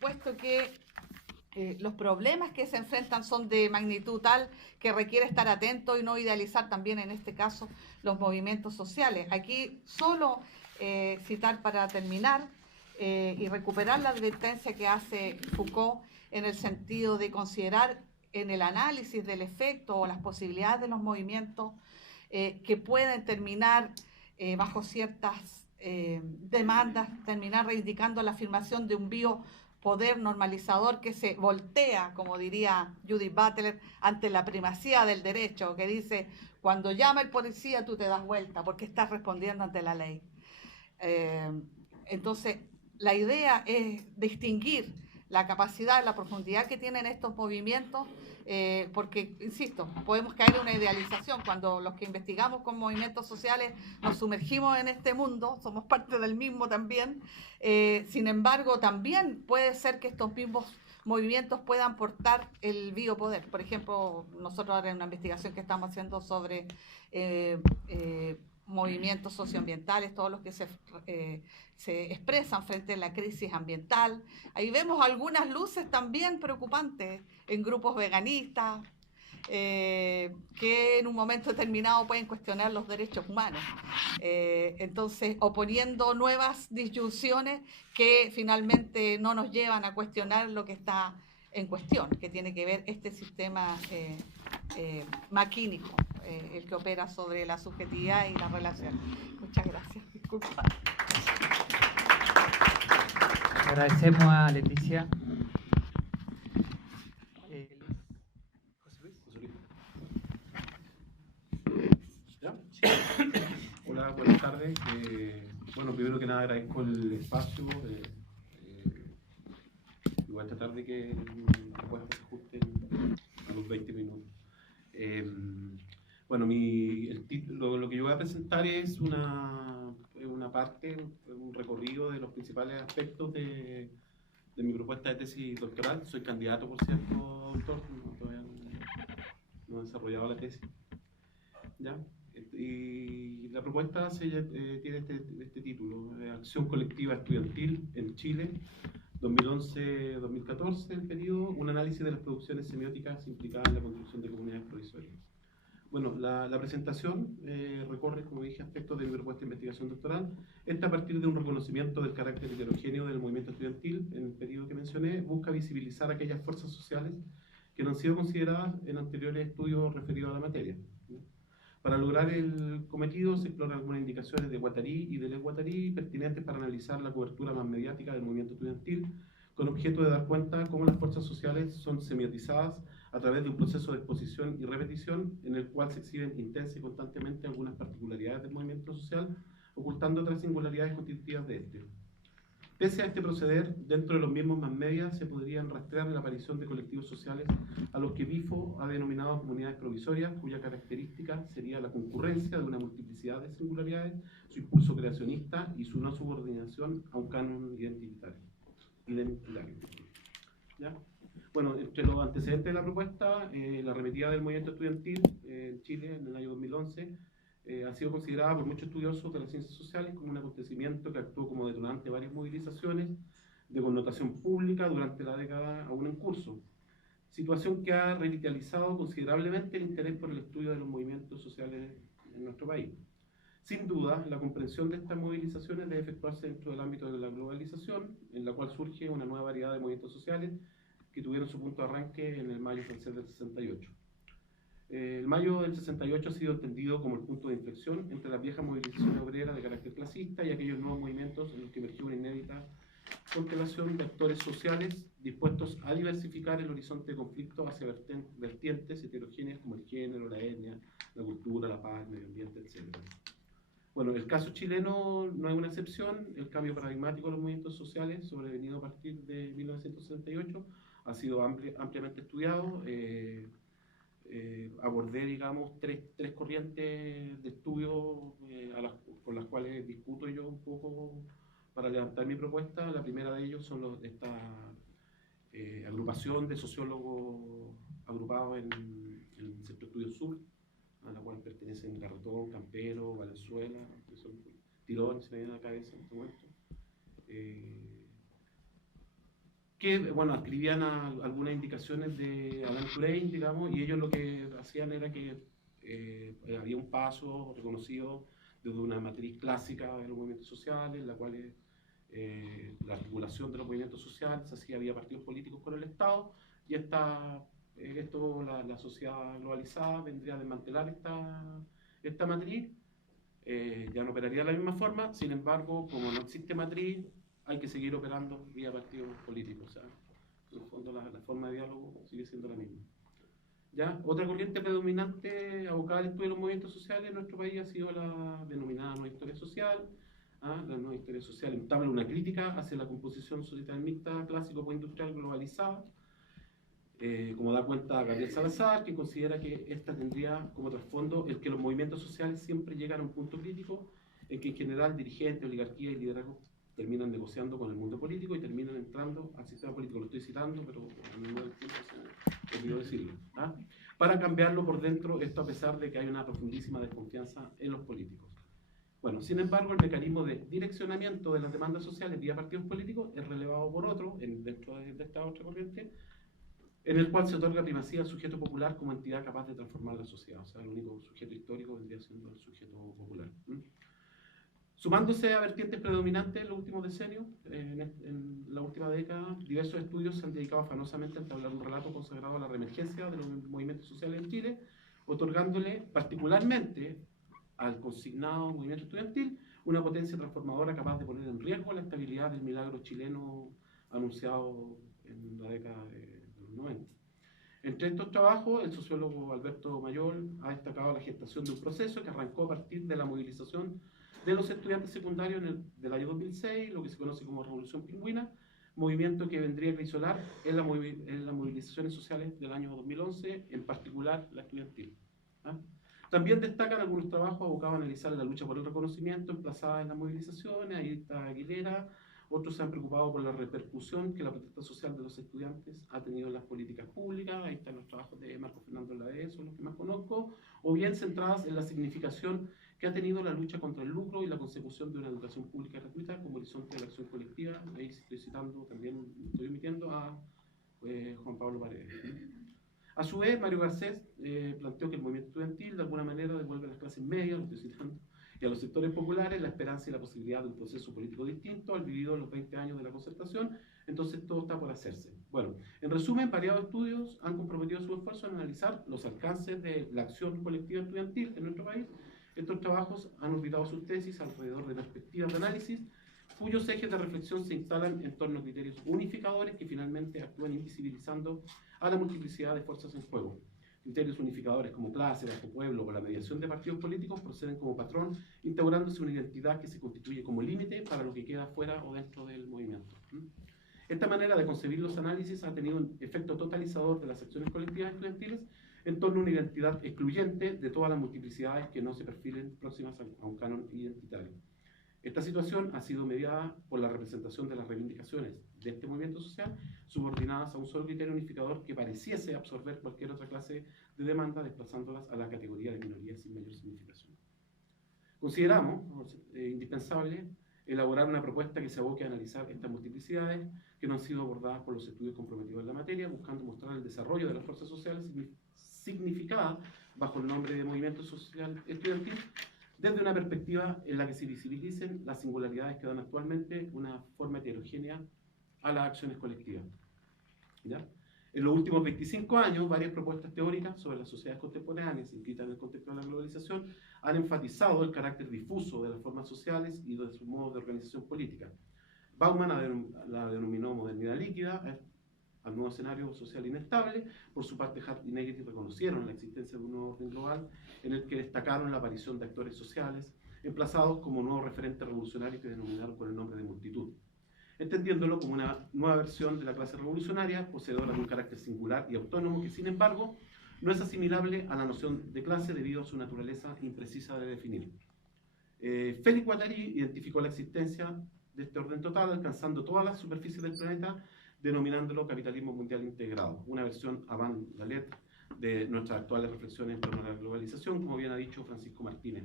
puesto que los problemas que se enfrentan son de magnitud tal que requiere estar atento y no idealizar también en este caso los movimientos sociales. Aquí solo citar para terminar y recuperar la advertencia que hace Foucault en el sentido de considerar en el análisis del efecto o las posibilidades de los movimientos que pueden terminar bajo ciertas demandas, terminar reivindicando la afirmación de un biopoder normalizador que se voltea, como diría Judith Butler, ante la primacía del derecho, que dice, cuando llama el policía tú te das vuelta porque estás respondiendo ante la ley. Entonces, la idea es distinguir la capacidad, la profundidad que tienen estos movimientos, porque, insisto, podemos caer en una idealización cuando los que investigamos con movimientos sociales nos sumergimos en este mundo, somos parte del mismo también. Sin embargo, también puede ser que estos mismos movimientos puedan portar el biopoder. Por ejemplo, nosotros ahora en una investigación que estamos haciendo sobre movimientos socioambientales, todos los que se expresan frente a la crisis ambiental. Ahí vemos algunas luces también preocupantes en grupos veganistas, que en un momento determinado pueden cuestionar los derechos humanos. Entonces, oponiendo nuevas disyunciones que finalmente no nos llevan a cuestionar lo que está en cuestión, que tiene que ver este sistema maquínico, el que opera sobre la subjetividad y la relación. Muchas gracias. Disculpa. Agradecemos a Leticia. ¿Ya? Hola, buenas tardes. Bueno, primero que nada agradezco el espacio. Voy a tratar de que las respuestas se ajusten a los 20 minutos. Bueno, lo que yo voy a presentar es una parte, un recorrido de los principales aspectos de mi propuesta de tesis doctoral. Soy candidato, por cierto, doctor, todavía no he desarrollado la tesis. ¿Ya? Y la propuesta tiene este título, Acción Colectiva Estudiantil en Chile, 2011-2014, el periodo, un análisis de las producciones semióticas implicadas en la construcción de comunidades provisorias. Bueno, la presentación recorre, como dije, aspectos de mi propuesta de investigación doctoral. Esta, a partir de un reconocimiento del carácter heterogéneo del movimiento estudiantil, en el periodo que mencioné, busca visibilizar aquellas fuerzas sociales que no han sido consideradas en anteriores estudios referidos a la materia. Para lograr el cometido se exploran algunas indicaciones de Guattari y de Les Guattari pertinentes para analizar la cobertura más mediática del movimiento estudiantil, con objeto de dar cuenta cómo las fuerzas sociales son semiotizadas a través de un proceso de exposición y repetición en el cual se exhiben intensa y constantemente algunas particularidades del movimiento social, ocultando otras singularidades constitutivas de este. Pese a este proceder, dentro de los mismos más media se podrían rastrear la aparición de colectivos sociales a los que Bifo ha denominado comunidades provisorias, cuya característica sería la concurrencia de una multiplicidad de singularidades, su impulso creacionista y su no subordinación a un canon identitario. ¿Ya? Bueno, entre los antecedentes de la propuesta, la arremetida del movimiento estudiantil en Chile en el año 2011 ha sido considerada por muchos estudiosos de las ciencias sociales como un acontecimiento que actuó como detonante de varias movilizaciones de connotación pública durante la década aún en curso, situación que ha revitalizado considerablemente el interés por el estudio de los movimientos sociales en nuestro país. Sin duda, la comprensión de estas movilizaciones debe efectuarse dentro del ámbito de la globalización, en la cual surge una nueva variedad de movimientos sociales que tuvieron su punto de arranque en el mayo francés del 68. El mayo del 68 ha sido entendido como el punto de inflexión entre las viejas movilizaciones obreras de carácter clasista y aquellos nuevos movimientos en los que emergió una inédita constelación de actores sociales dispuestos a diversificar el horizonte de conflicto hacia vertientes heterogéneas como el género, la etnia, la cultura, la paz, el medio ambiente, etc. Bueno, el caso chileno no es una excepción. El cambio paradigmático de los movimientos sociales, sobrevenido a partir de 1968, ha sido ampliamente estudiado. Abordé, digamos, tres corrientes de estudio con las cuales discuto yo un poco para levantar mi propuesta. La primera de ellos son esta agrupación de sociólogos agrupados en el Centro de Estudios Sur, a la cual pertenecen Garretón, Campero, Valenzuela, que son tirones, se me viene a la cabeza en este momento, que, bueno, escribían algunas indicaciones de Alan Turing, digamos, y ellos lo que hacían era que había un paso reconocido desde una matriz clásica de los movimientos sociales, en la cual la articulación de los movimientos sociales se hacía vía partidos políticos con el Estado, y la sociedad globalizada vendría a desmantelar esta matriz. Ya no operaría de la misma forma, sin embargo, como no existe matriz, hay que seguir operando vía partidos políticos. O sea, en el fondo la forma de diálogo sigue siendo la misma. ¿Ya? Otra corriente predominante abocada al estudio de los movimientos sociales en nuestro país ha sido la denominada nueva historia social. La nueva historia social entabla una crítica hacia la composición societal mixta clásico-industrial globalizada, como da cuenta Gabriel Salazar, que considera que esta tendría como trasfondo el que los movimientos sociales siempre llegan a un punto crítico en que en general dirigentes, oligarquía y liderazgo terminan negociando con el mundo político y terminan entrando al sistema político. Lo estoy citando, pero a lo largo del tiempo se me olvidó decirlo. Para cambiarlo por dentro, esto a pesar de que hay una profundísima desconfianza en los políticos. Bueno, sin embargo, el mecanismo de direccionamiento de las demandas sociales vía partidos políticos es relevado por otro, dentro de esta otra corriente, en el cual se otorga primacía al sujeto popular como entidad capaz de transformar la sociedad. O sea, el único sujeto histórico vendría siendo el sujeto popular. Sumándose a vertientes predominantes en los últimos decenios, en la última década, diversos estudios se han dedicado afanosamente a entablar un relato consagrado a la reemergencia de los movimientos sociales en Chile, otorgándole particularmente al consignado movimiento estudiantil una potencia transformadora capaz de poner en riesgo la estabilidad del milagro chileno anunciado en la década de los 90. Entre estos trabajos, el sociólogo Alberto Mayol ha destacado la gestación de un proceso que arrancó a partir de la movilización de los estudiantes secundarios del año 2006, lo que se conoce como Revolución Pingüina, movimiento que vendría a crisolar en las movilizaciones sociales del año 2011, en particular la estudiantil. También destacan algunos trabajos abocados a analizar la lucha por el reconocimiento emplazada en las movilizaciones. Ahí está Aguilera. Otros se han preocupado por la repercusión que la protesta social de los estudiantes ha tenido en las políticas públicas. Ahí están los trabajos de Marco Fernando Lavés, son los que más conozco, o bien centradas en la significación que ha tenido la lucha contra el lucro y la consecución de una educación pública gratuita como horizonte de la acción colectiva. Ahí estoy citando, también estoy omitiendo a Juan Pablo Paredes. A su vez, Mario Garcés planteó que el movimiento estudiantil de alguna manera devuelve a las clases medias, lo estoy citando, y a los sectores populares la esperanza y la posibilidad de un proceso político distinto al vivido en los 20 años de la concertación. Entonces todo está por hacerse. Bueno, en resumen, variados estudios han comprometido su esfuerzo en analizar los alcances de la acción colectiva estudiantil en nuestro país. Estos trabajos han orbitado sus tesis alrededor de perspectivas de análisis, cuyos ejes de reflexión se instalan en torno a criterios unificadores que finalmente actúan invisibilizando a la multiplicidad de fuerzas en juego. Criterios unificadores como clase, bajo pueblo o la mediación de partidos políticos proceden como patrón, instaurándose una identidad que se constituye como límite para lo que queda fuera o dentro del movimiento. Esta manera de concebir los análisis ha tenido un efecto totalizador de las acciones colectivas estudiantiles en torno a una identidad excluyente de todas las multiplicidades que no se perfilen próximas a un canon identitario. Esta situación ha sido mediada por la representación de las reivindicaciones de este movimiento social, subordinadas a un solo criterio unificador que pareciese absorber cualquier otra clase de demanda, desplazándolas a la categoría de minorías sin mayor significación. Consideramos indispensable elaborar una propuesta que se aboque a analizar estas multiplicidades que no han sido abordadas por los estudios comprometidos en la materia, buscando mostrar el desarrollo de las fuerzas sociales significadas bajo el nombre de movimiento social estudiantil, desde una perspectiva en la que se visibilicen las singularidades que dan actualmente una forma heterogénea a las acciones colectivas. ¿Ya? En los últimos 25 años, varias propuestas teóricas sobre las sociedades contemporáneas inscritas en el contexto de la globalización han enfatizado el carácter difuso de las formas sociales y de su modo de organización política. Bauman la denominó modernidad líquida, al nuevo escenario social inestable. Por su parte, Hart y Negri reconocieron la existencia de un nuevo orden global en el que destacaron la aparición de actores sociales, emplazados como nuevos referentes revolucionarios que denominaron con el nombre de multitud, entendiéndolo como una nueva versión de la clase revolucionaria, poseedora de un carácter singular y autónomo que, sin embargo, no es asimilable a la noción de clase debido a su naturaleza imprecisa de definir. Félix Guattari identificó la existencia de este orden total, alcanzando todas las superficies del planeta, denominándolo capitalismo mundial integrado, una versión avant la lettre de nuestras actuales reflexiones en torno a la globalización, como bien ha dicho Francisco Martínez.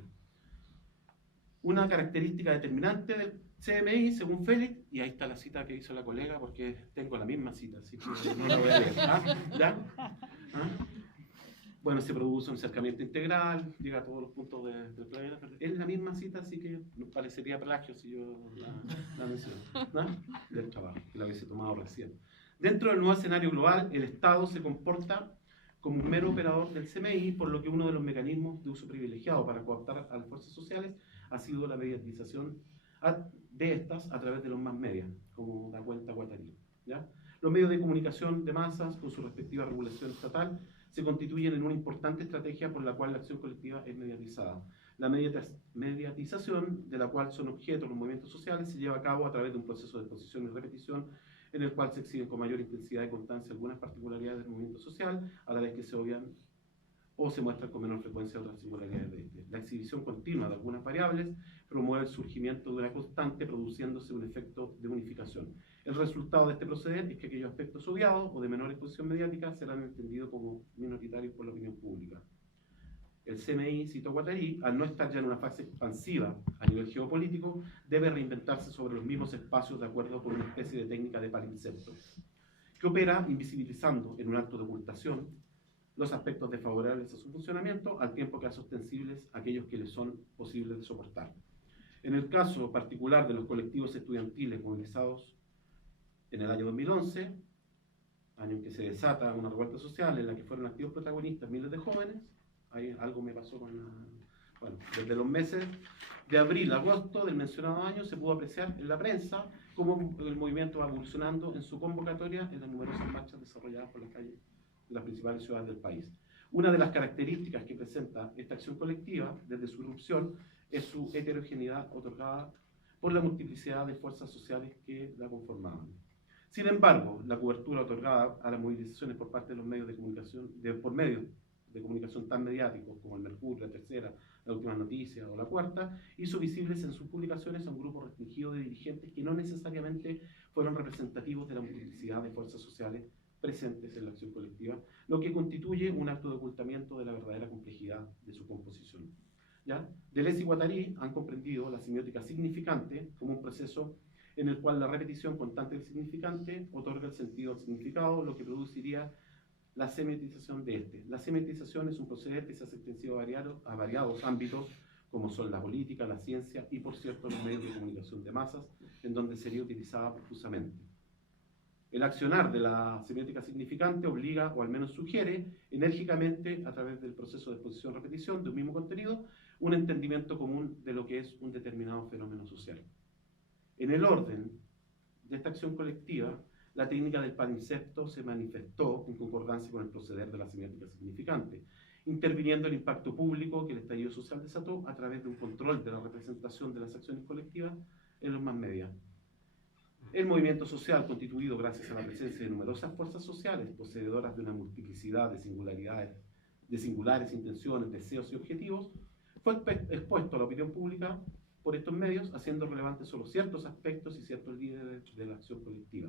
Una característica determinante del CMI, según Félix, y ahí está la cita que hizo la colega, porque tengo la misma cita, así que no la voy a leer. ¿Ya? Bueno, se produce un acercamiento integral, llega a todos los puntos del planeta. Es la misma cita, así que nos parecería plagio si yo la menciono, del trabajo, que la hubiese tomado recién. Dentro del nuevo escenario global, el Estado se comporta como un mero operador del CMI, por lo que uno de los mecanismos de uso privilegiado para cooptar a las fuerzas sociales ha sido la mediatización de estas a través de los más medios, como da cuenta Guattari, ¿ya? Los medios de comunicación de masas, con su respectiva regulación estatal, se constituyen en una importante estrategia por la cual la acción colectiva es mediatizada. La mediatización de la cual son objetos los movimientos sociales se lleva a cabo a través de un proceso de exposición y repetición en el cual se exhiben con mayor intensidad y constancia algunas particularidades del movimiento social, a la vez que se obvian o se muestran con menor frecuencia otras singularidades de este. La exhibición continua de algunas variables promueve el surgimiento de una constante, produciéndose un efecto de unificación. El resultado de este proceder es que aquellos aspectos obviados o de menor exposición mediática serán entendidos como minoritarios por la opinión pública. El CMI, citó Guattari, al no estar ya en una fase expansiva a nivel geopolítico, debe reinventarse sobre los mismos espacios de acuerdo con una especie de técnica de palimpsesto, que opera invisibilizando en un acto de ocultación los aspectos desfavorables a su funcionamiento, al tiempo que hace ostensibles aquellos que le son posibles de soportar. En el caso particular de los colectivos estudiantiles movilizados en el año 2011, año en que se desata una revuelta social en la que fueron activos protagonistas miles de jóvenes, ahí algo me pasó con bueno, desde los meses de abril a agosto del mencionado año se pudo apreciar en la prensa cómo el movimiento va evolucionando en su convocatoria en las numerosas marchas desarrolladas por las calles de las principales ciudades del país. Una de las características que presenta esta acción colectiva desde su irrupción es su heterogeneidad otorgada por la multiplicidad de fuerzas sociales que la conformaban. Sin embargo, la cobertura otorgada a las movilizaciones por parte de los medios de comunicación, por medios de comunicación tan mediáticos como el Mercurio, La Tercera, La Última Noticia o La Cuarta, hizo visibles en sus publicaciones a un grupo restringido de dirigentes que no necesariamente fueron representativos de la multiplicidad de fuerzas sociales presentes en la acción colectiva, lo que constituye un acto de ocultamiento de la verdadera complejidad de su composición. ¿Ya? Deleuze y Guattari han comprendido la semiótica significante como un proceso en el cual la repetición constante del significante otorga el sentido al significado, lo que produciría la semiotización de este. La semiotización es un proceder que se hace extensivo a variados ámbitos, como son la política, la ciencia y, por cierto, los medios de comunicación de masas, en donde sería utilizada profusamente. El accionar de la semiótica significante obliga, o al menos sugiere, enérgicamente, a través del proceso de exposición-repetición de un mismo contenido, un entendimiento común de lo que es un determinado fenómeno social. En el orden de esta acción colectiva, la técnica del palimpsesto se manifestó en concordancia con el proceder de la semiótica significante, interviniendo el impacto público que el estallido social desató a través de un control de la representación de las acciones colectivas en los más medios. El movimiento social, constituido gracias a la presencia de numerosas fuerzas sociales, poseedoras de una multiplicidad de singularidades, de singulares intenciones, deseos y objetivos, fue expuesto a la opinión pública por estos medios, haciendo relevantes solo ciertos aspectos y ciertos líderes de la acción colectiva.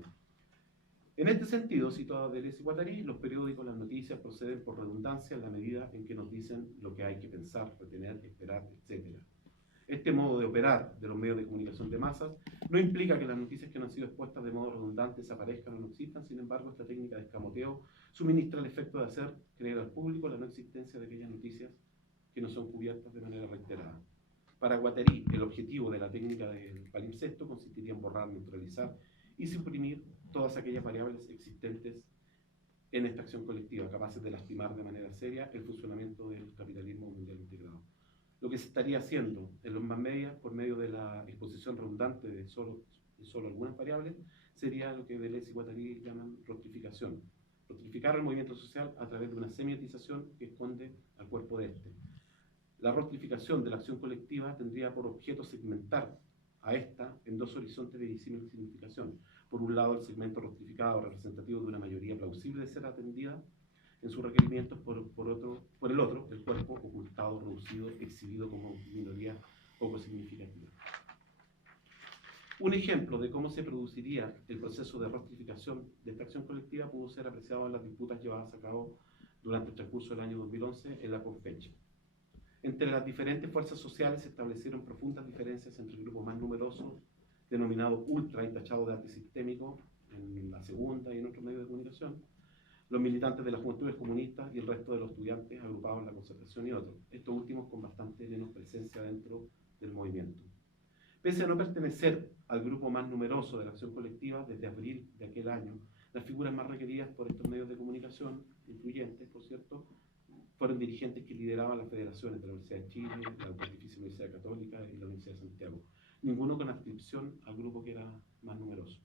En este sentido, cito a Deleuze y Guattari, los periódicos, las noticias proceden por redundancia en la medida en que nos dicen lo que hay que pensar, retener, esperar, etc. Este modo de operar de los medios de comunicación de masas no implica que las noticias que no han sido expuestas de modo redundante desaparezcan o no existan. Sin embargo, esta técnica de escamoteo suministra el efecto de hacer creer al público la no existencia de aquellas noticias que no son cubiertas de manera reiterada. Para Guattari, el objetivo de la técnica del palimpsesto consistiría en borrar, neutralizar y suprimir todas aquellas variables existentes en esta acción colectiva, capaces de lastimar de manera seria el funcionamiento del capitalismo mundial integrado. Lo que se estaría haciendo en los más medios, por medio de la exposición redundante de solo algunas variables, sería lo que Deleuze y Guattari llaman rostrificación. Rostrificar al movimiento social a través de una semiotización que esconde al cuerpo de este. La rostrificación de la acción colectiva tendría por objeto segmentar a esta en dos horizontes de disímil significación. Por un lado, el segmento rostrificado representativo de una mayoría plausible de ser atendida en sus requerimientos, por el otro, el cuerpo ocultado, reducido, exhibido como minoría poco significativa. Un ejemplo de cómo se produciría el proceso de rostrificación de esta acción colectiva pudo ser apreciado en las disputas llevadas a cabo durante el transcurso del año 2011 en la posfecha. Entre las diferentes fuerzas sociales se establecieron profundas diferencias entre el grupo más numeroso, denominado ultra y tachado de antisistémico, en la segunda y en otros medios de comunicación, los militantes de las juventudes comunistas y el resto de los estudiantes agrupados en la concertación y otros, estos últimos con bastante menos presencia dentro del movimiento. Pese a no pertenecer al grupo más numeroso de la acción colectiva, desde abril de aquel año, las figuras más requeridas por estos medios de comunicación, influyentes, por cierto, fueron dirigentes que lideraban las federaciones de la Universidad de Chile, la Pontificia Universidad Católica y la Universidad de Santiago, ninguno con adscripción al grupo que era más numeroso.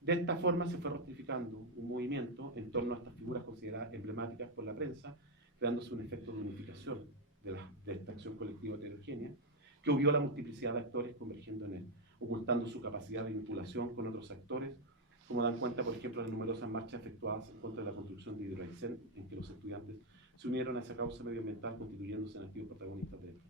De esta forma se fue ratificando un movimiento en torno a estas figuras consideradas emblemáticas por la prensa, creándose un efecto de unificación de esta acción colectiva heterogénea, que obvió la multiplicidad de actores convergiendo en él, ocultando su capacidad de vinculación con otros actores, como dan cuenta, por ejemplo, las numerosas marchas efectuadas en contra de la construcción de Hidroaicén, en que los estudiantes se unieron a esa causa medioambiental, constituyéndose en activos protagonistas de esto.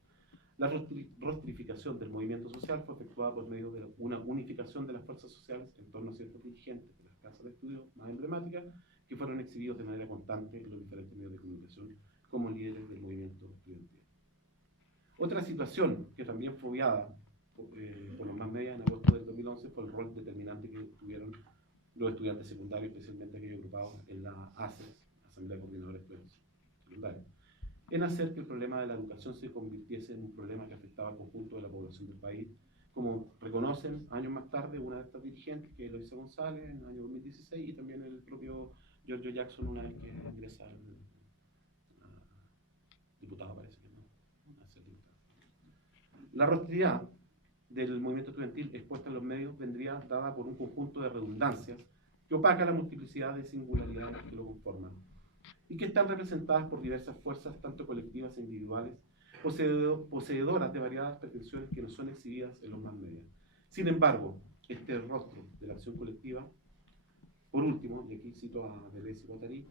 La rostrificación del movimiento social fue efectuada por medio de una unificación de las fuerzas sociales en torno a ciertos dirigentes de las casas de estudio más emblemáticas, que fueron exhibidos de manera constante en los diferentes medios de comunicación como líderes del movimiento estudiantil. Otra situación que también fue obviada por los más medios en agosto del 2011 fue el rol determinante que tuvieron los estudiantes secundarios, especialmente aquellos agrupados en la ACES, Asamblea Coordinadora de Estudiantes Secundarios, en hacer que el problema de la educación se convirtiese en un problema que afectaba al conjunto de la población del país, como reconocen años más tarde una de estas dirigentes, que es Eloisa González, en el año 2016, y también el propio Giorgio Jackson, una vez que ingresa a diputado, parece que no, a ser diputado. La rostridad del movimiento estudiantil expuesta en los medios vendría dada por un conjunto de redundancias que opaca la multiplicidad de singularidades que lo conforman, y que están representadas por diversas fuerzas, tanto colectivas e individuales, poseedoras de variadas pretensiones que no son exhibidas en los más medios. Sin embargo, este rostro de la acción colectiva, por último, y aquí cito a Deleuze y Guattari,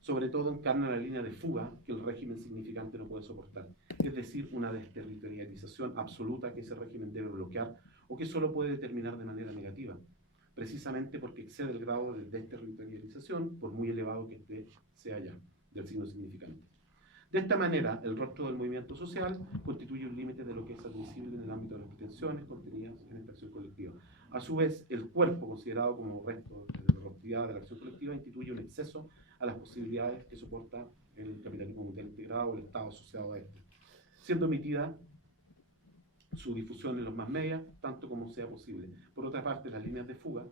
sobre todo encarna la línea de fuga que el régimen significante no puede soportar, es decir, una desterritorialización absoluta que ese régimen debe bloquear o que solo puede determinar de manera negativa, precisamente porque excede el grado de desterritorialización, por muy elevado que este sea ya, del signo significante. De esta manera, el rostro del movimiento social constituye un límite de lo que es admisible en el ámbito de las pretensiones contenidas en esta acción colectiva. A su vez, el cuerpo, considerado como resto de la rostridad de la acción colectiva, instituye un exceso a las posibilidades que soporta el capitalismo mundial integrado o el Estado asociado a este, siendo omitida su difusión en los más medios, tanto como sea posible. Por otra parte, las líneas de fuga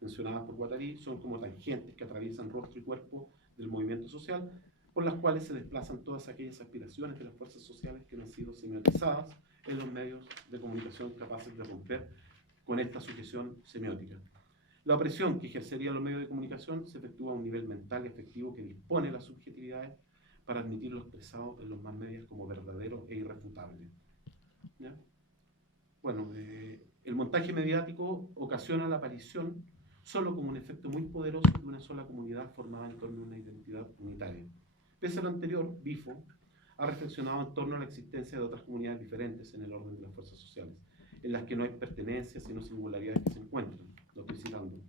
mencionadas por Guattari son como tangentes que atraviesan rostro y cuerpo del movimiento social, por las cuales se desplazan todas aquellas aspiraciones de las fuerzas sociales que no han sido semiotizadas en los medios de comunicación capaces de romper con esta sujeción semiótica. La opresión que ejercerían los medios de comunicación se efectúa a un nivel mental y afectivo que dispone las subjetividades para admitir lo expresado en los más medios como verdadero e irrefutable. ¿Ya? Bueno, el montaje mediático ocasiona la aparición solo como un efecto muy poderoso de una sola comunidad formada en torno a una identidad unitaria. Pese a lo anterior, Bifo ha reflexionado en torno a la existencia de otras comunidades diferentes en el orden de las fuerzas sociales, en las que no hay pertenencias sino singularidades que se encuentran, lo estoy citando,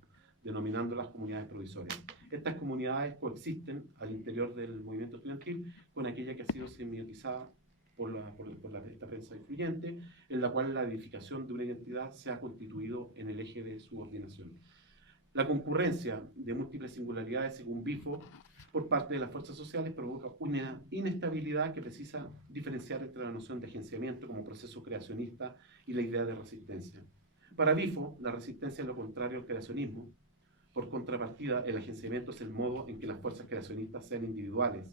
denominándolas comunidades provisorias. Estas comunidades coexisten al interior del movimiento estudiantil con aquella que ha sido semiotizada por esta prensa influyente, en la cual la edificación de una identidad se ha constituido en el eje de su ordinación. La concurrencia de múltiples singularidades, según Bifo, por parte de las fuerzas sociales provoca una inestabilidad que precisa diferenciar entre la noción de agenciamiento como proceso creacionista y la idea de resistencia. Para Bifo, la resistencia es lo contrario al creacionismo. Por contrapartida, el agenciamiento es el modo en que las fuerzas creacionistas, sean individuales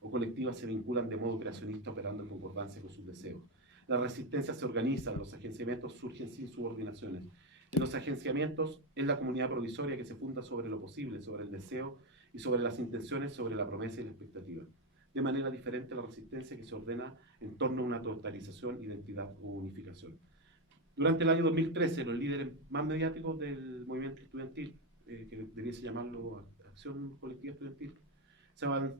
o colectivas, se vinculan de modo creacionista operando en concordancia con sus deseos. La resistencia se organiza, los agenciamientos surgen sin subordinaciones. En los agenciamientos es la comunidad provisoria que se funda sobre lo posible, sobre el deseo y sobre las intenciones, sobre la promesa y la expectativa. De manera diferente a la resistencia que se ordena en torno a una totalización, identidad o unificación. Durante el año 2013, los líderes más mediáticos del movimiento estudiantil, que debiese llamarlo Acción Colectiva Estudiantil,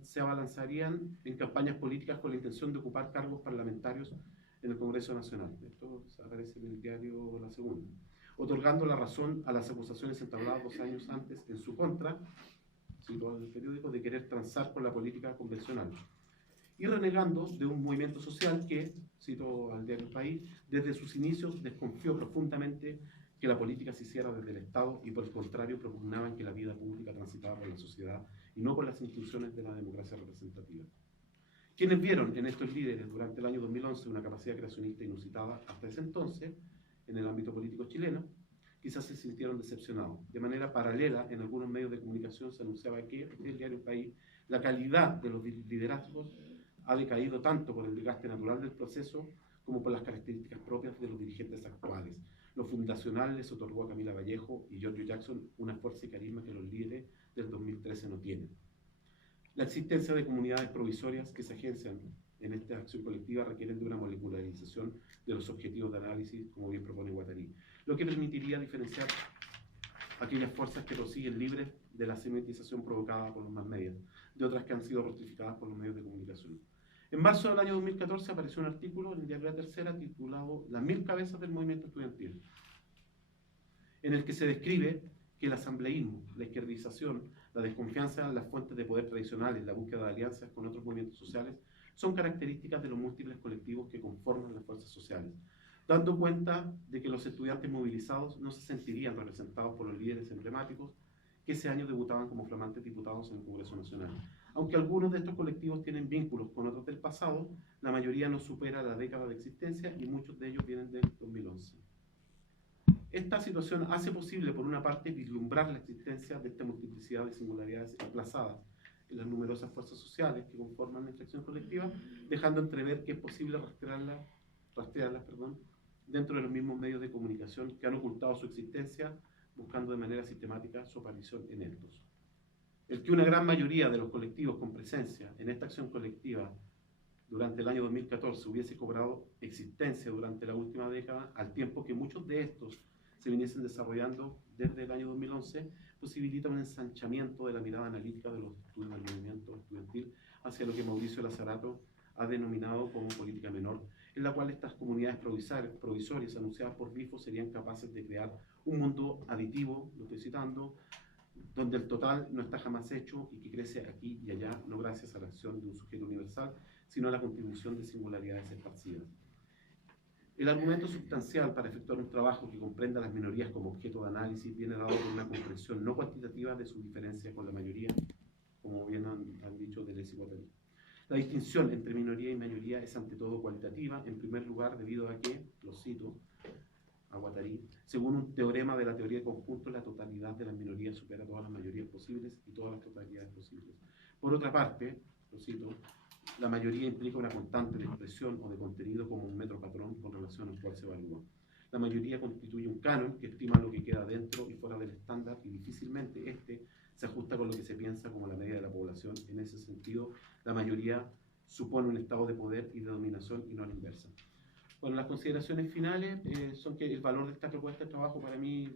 se abalanzarían en campañas políticas con la intención de ocupar cargos parlamentarios en el Congreso Nacional. Esto aparece en el diario La Segunda, otorgando la razón a las acusaciones entabladas 2 años antes en su contra cito el periódico, de querer transar con la política convencional y renegando de un movimiento social que, cito al diario El País, desde sus inicios desconfió profundamente que la política se hiciera desde el Estado y por el contrario propugnaban que la vida pública transitaba por la sociedad y no por las instituciones de la democracia representativa. Quienes vieron en estos líderes durante el año 2011 una capacidad creacionista inusitada hasta ese entonces en el ámbito político chileno, quizás se sintieron decepcionados. De manera paralela, en algunos medios de comunicación se anunciaba que, en el diario El País, la calidad de los liderazgos ha decaído tanto por el desgaste natural del proceso como por las características propias de los dirigentes actuales. Lo fundacional les otorgó a Camila Vallejo y Giorgio Jackson una fuerza y carisma que los líderes del 2013 no tienen. La existencia de comunidades provisorias que se agencian en esta acción colectiva requieren de una molecularización de los objetivos de análisis, como bien propone Guattari, lo que permitiría diferenciar aquellas fuerzas que prosiguen libres de la semitización provocada por los más medios, de otras que han sido ratificadas por los medios de comunicación. En marzo del año 2014 apareció un artículo en el diario La Tercera titulado Las 1000 cabezas del movimiento estudiantil, en el que se describe que el asambleísmo, la izquierdización, la desconfianza en las fuentes de poder tradicionales, la búsqueda de alianzas con otros movimientos sociales, son características de los múltiples colectivos que conforman las fuerzas sociales, dando cuenta de que los estudiantes movilizados no se sentirían representados por los líderes emblemáticos que ese año debutaban como flamantes diputados en el Congreso Nacional. Aunque algunos de estos colectivos tienen vínculos con otros del pasado, la mayoría no supera la década de existencia y muchos de ellos vienen del 2011. Esta situación hace posible, por una parte, vislumbrar la existencia de esta multiplicidad de singularidades emplazadas en las numerosas fuerzas sociales que conforman nuestra acción colectiva, dejando entrever que es posible rastrearlas, dentro de los mismos medios de comunicación que han ocultado su existencia, buscando de manera sistemática su aparición en estos. El que una gran mayoría de los colectivos con presencia en esta acción colectiva durante el año 2014 hubiese cobrado existencia durante la última década, al tiempo que muchos de estos se viniesen desarrollando desde el año 2011, posibilita un ensanchamiento de la mirada analítica de los estudios del movimiento estudiantil hacia lo que Mauricio Lazarato ha denominado como política menor, en la cual estas comunidades provisorias anunciadas por Bifo serían capaces de crear un mundo aditivo, lo estoy citando, donde el total no está jamás hecho y que crece aquí y allá, no gracias a la acción de un sujeto universal, sino a la contribución de singularidades esparcidas. El argumento sustancial para efectuar un trabajo que comprenda a las minorías como objeto de análisis viene dado por una comprensión no cuantitativa de su diferencia con la mayoría, como bien han dicho Deleuze y Guattari. La distinción entre minoría y mayoría es ante todo cualitativa, en primer lugar debido a que, lo cito a Guattari, según un teorema de la teoría de conjuntos, la totalidad de las minorías supera todas las mayorías posibles y todas las totalidades posibles. Por otra parte, lo cito, la mayoría implica una constante de expresión o de contenido como un metro patrón con relación al cual se evalúa. La mayoría constituye un canon que estima lo que queda dentro y fuera del estándar y difícilmente este se ajusta con lo que se piensa como la media de la población. En ese sentido, la mayoría supone un estado de poder y de dominación y no a la inversa. Bueno, las consideraciones finales son que el valor de esta propuesta de trabajo para mí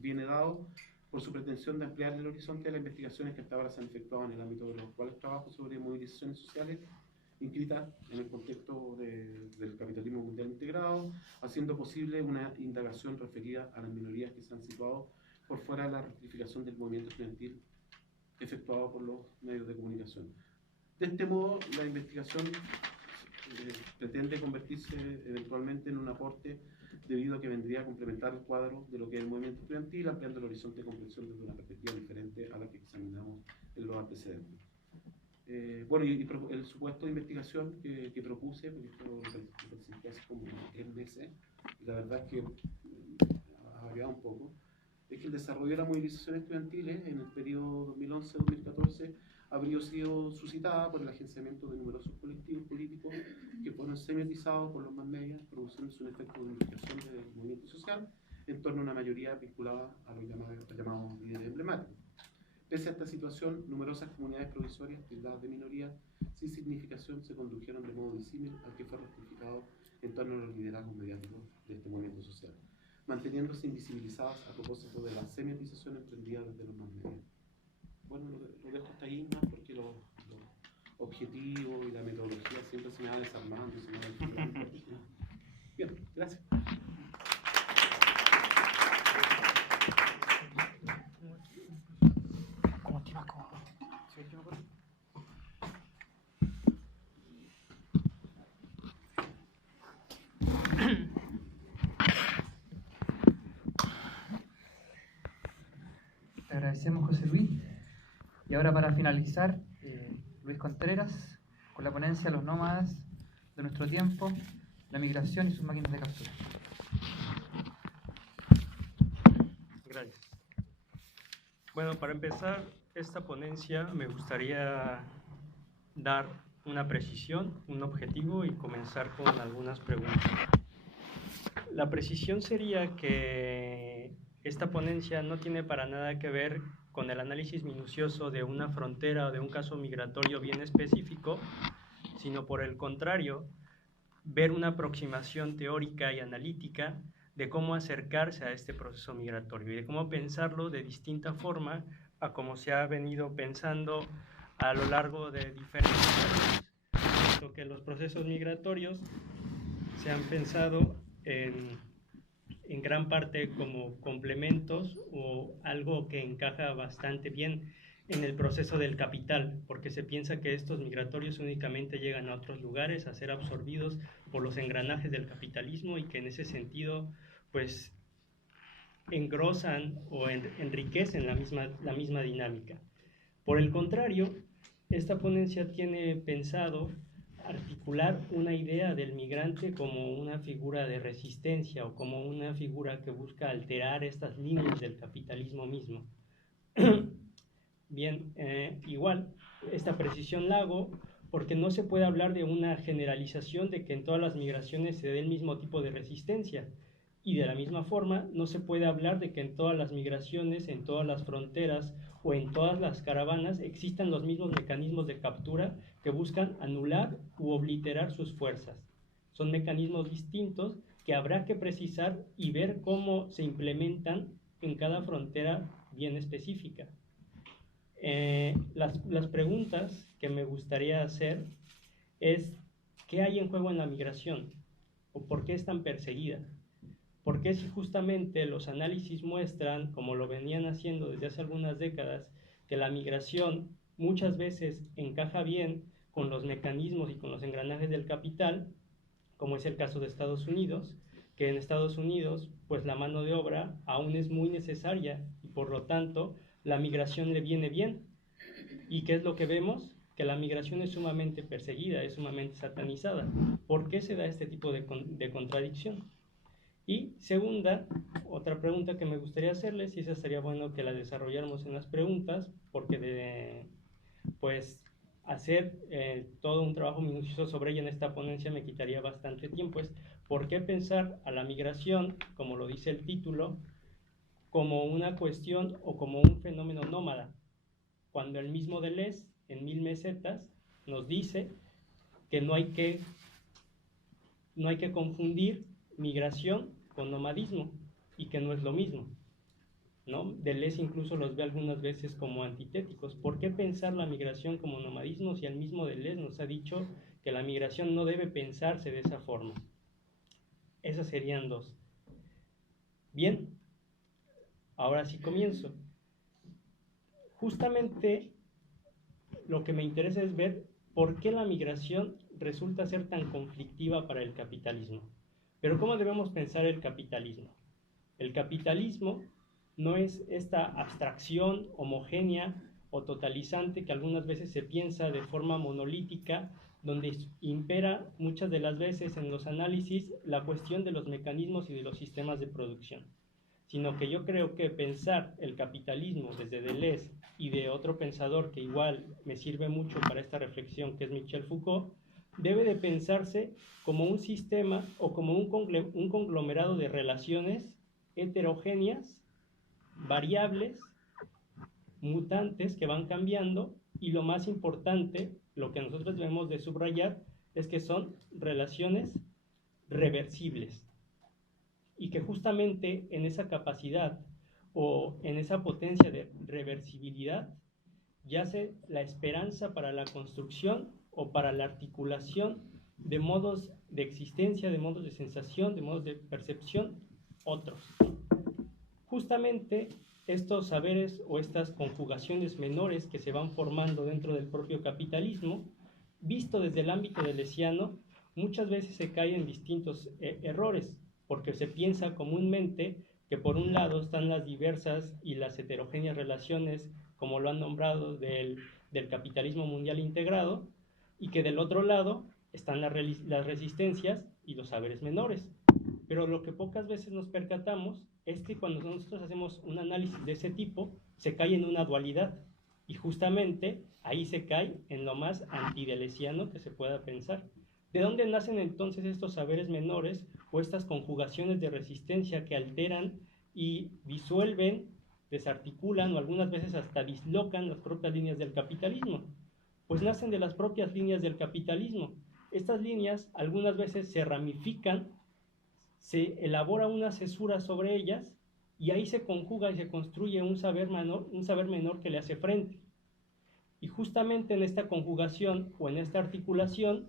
viene dado por su pretensión de ampliar el horizonte de las investigaciones que hasta ahora se han efectuado en el ámbito de los actuales trabajos sobre movilizaciones sociales inscritas en el contexto del capitalismo mundial integrado, haciendo posible una indagación referida a las minorías que se han situado por fuera de la rectificación del movimiento estudiantil efectuado por los medios de comunicación. De este modo, la investigación pretende convertirse eventualmente en un aporte debido a que vendría a complementar el cuadro de lo que es el movimiento estudiantil, ampliando el horizonte de comprensión desde una perspectiva diferente a la que examinamos en los antecedentes. Bueno, y el supuesto de investigación que propuse, porque esto lo presenté así como MDC, y la verdad es que ha variado un poco, es que el desarrollo de la movilización estudiantil en el periodo 2011-2014 habría sido suscitada por el agenciamiento de numerosos colectivos políticos que fueron semiotizados por los más medios, produciéndose un efecto de unificación del movimiento social en torno a una mayoría vinculada a los llamados líderes emblemáticos. Pese a esta situación, numerosas comunidades provisorias, tildadas de minoría, sin significación, se condujeron de modo disímil al que fue rectificado en torno a los liderazgos mediáticos de este movimiento social, manteniéndose invisibilizadas a propósito de la semiotización emprendida desde los más medios. Bueno, lo dejo hasta ahí más porque los objetivos y la metodología siempre se me van desarmando, se me van desarmando. Bien, gracias. agradecemos, José Luis. Y ahora, para finalizar, Luis Contreras, con la ponencia Los nómadas de nuestro tiempo, la migración y sus máquinas de captura. Gracias. Bueno, para empezar esta ponencia me gustaría dar una precisión, un objetivo y comenzar con algunas preguntas. La precisión sería que esta ponencia no tiene para nada que ver con el análisis minucioso de una frontera o de un caso migratorio bien específico, sino por el contrario, ver una aproximación teórica y analítica de cómo acercarse a este proceso migratorio y de cómo pensarlo de distinta forma a como se ha venido pensando a lo largo de diferentes años, puesto que los procesos migratorios se han pensado en gran parte como complementos o algo que encaja bastante bien en el proceso del capital, porque se piensa que estos migratorios únicamente llegan a otros lugares a ser absorbidos por los engranajes del capitalismo y que en ese sentido pues engrosan o enriquecen la misma dinámica. Por el contrario, esta ponencia tiene pensado articular una idea del migrante como una figura de resistencia o como una figura que busca alterar estas líneas del capitalismo mismo. Bien, igual, esta precisión la hago porque no se puede hablar de una generalización de que en todas las migraciones se dé el mismo tipo de resistencia. Y de la misma forma, no se puede hablar de que en todas las migraciones, en todas las fronteras o en todas las caravanas existan los mismos mecanismos de captura que buscan anular u obliterar sus fuerzas. Son mecanismos distintos que habrá que precisar y ver cómo se implementan en cada frontera bien específica. Las preguntas que me gustaría hacer es ¿qué hay en juego en la migración? ¿O por qué es tan perseguida? ¿Por qué si justamente los análisis muestran, como lo venían haciendo desde hace algunas décadas, que la migración muchas veces encaja bien con los mecanismos y con los engranajes del capital, como es el caso de Estados Unidos, que en Estados Unidos pues la mano de obra aún es muy necesaria y por lo tanto la migración le viene bien? ¿Y qué es lo que vemos? Que la migración es sumamente perseguida, es sumamente satanizada. ¿Por qué se da este tipo de contradicción? Y segunda, otra pregunta que me gustaría hacerles, y esa sería bueno que la desarrolláramos en las preguntas, porque pues hacer todo un trabajo minucioso sobre ella en esta ponencia me quitaría bastante tiempo, es ¿por qué pensar a la migración, como lo dice el título, como una cuestión o como un fenómeno nómada? Cuando el mismo Deleuze, en 1000 mesetas, nos dice que no hay que confundir migración con nomadismo y que no es lo mismo, ¿no? Deleuze incluso los ve algunas veces como antitéticos. ¿Por qué pensar la migración como nomadismo si el mismo Deleuze nos ha dicho que la migración no debe pensarse de esa forma? Esas serían dos. Bien, ahora sí comienzo. Justamente lo que me interesa es ver por qué la migración resulta ser tan conflictiva para el capitalismo. Pero ¿cómo debemos pensar el capitalismo? El capitalismo no es esta abstracción homogénea o totalizante que algunas veces se piensa de forma monolítica, donde impera muchas de las veces en los análisis la cuestión de los mecanismos y de los sistemas de producción, sino que yo creo que pensar el capitalismo desde Deleuze y de otro pensador que igual me sirve mucho para esta reflexión, que es Michel Foucault, debe de pensarse como un sistema o como un conglomerado de relaciones heterogéneas, variables, mutantes que van cambiando, y lo más importante, lo que nosotros debemos de subrayar, es que son relaciones reversibles y que justamente en esa capacidad o en esa potencia de reversibilidad yace la esperanza para la construcción o para la articulación de modos de existencia, de modos de sensación, de modos de percepción otros. Justamente estos saberes o estas conjugaciones menores que se van formando dentro del propio capitalismo, visto desde el ámbito deleuziano, muchas veces se cae en distintos errores, porque se piensa comúnmente que por un lado están las diversas y las heterogéneas relaciones, como lo han nombrado, del capitalismo mundial integrado, y que del otro lado están las resistencias y los saberes menores. Pero lo que pocas veces nos percatamos es que cuando nosotros hacemos un análisis de ese tipo, se cae en una dualidad, y justamente ahí se cae en lo más antidelesiano que se pueda pensar. ¿De dónde nacen entonces estos saberes menores o estas conjugaciones de resistencia que alteran y disuelven, desarticulan o algunas veces hasta dislocan las propias líneas del capitalismo? Pues nacen de las propias líneas del capitalismo. Estas líneas algunas veces se ramifican, se elabora una cesura sobre ellas y ahí se conjuga y se construye un saber menor que le hace frente. Y justamente en esta conjugación o en esta articulación,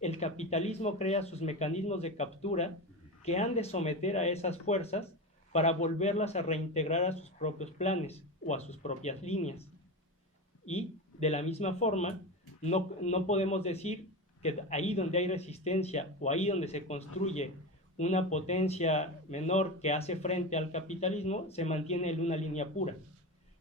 el capitalismo crea sus mecanismos de captura que han de someter a esas fuerzas para volverlas a reintegrar a sus propios planes o a sus propias líneas. Y de la misma forma, no podemos decir que ahí donde hay resistencia o ahí donde se construye una potencia menor que hace frente al capitalismo, se mantiene en una línea pura,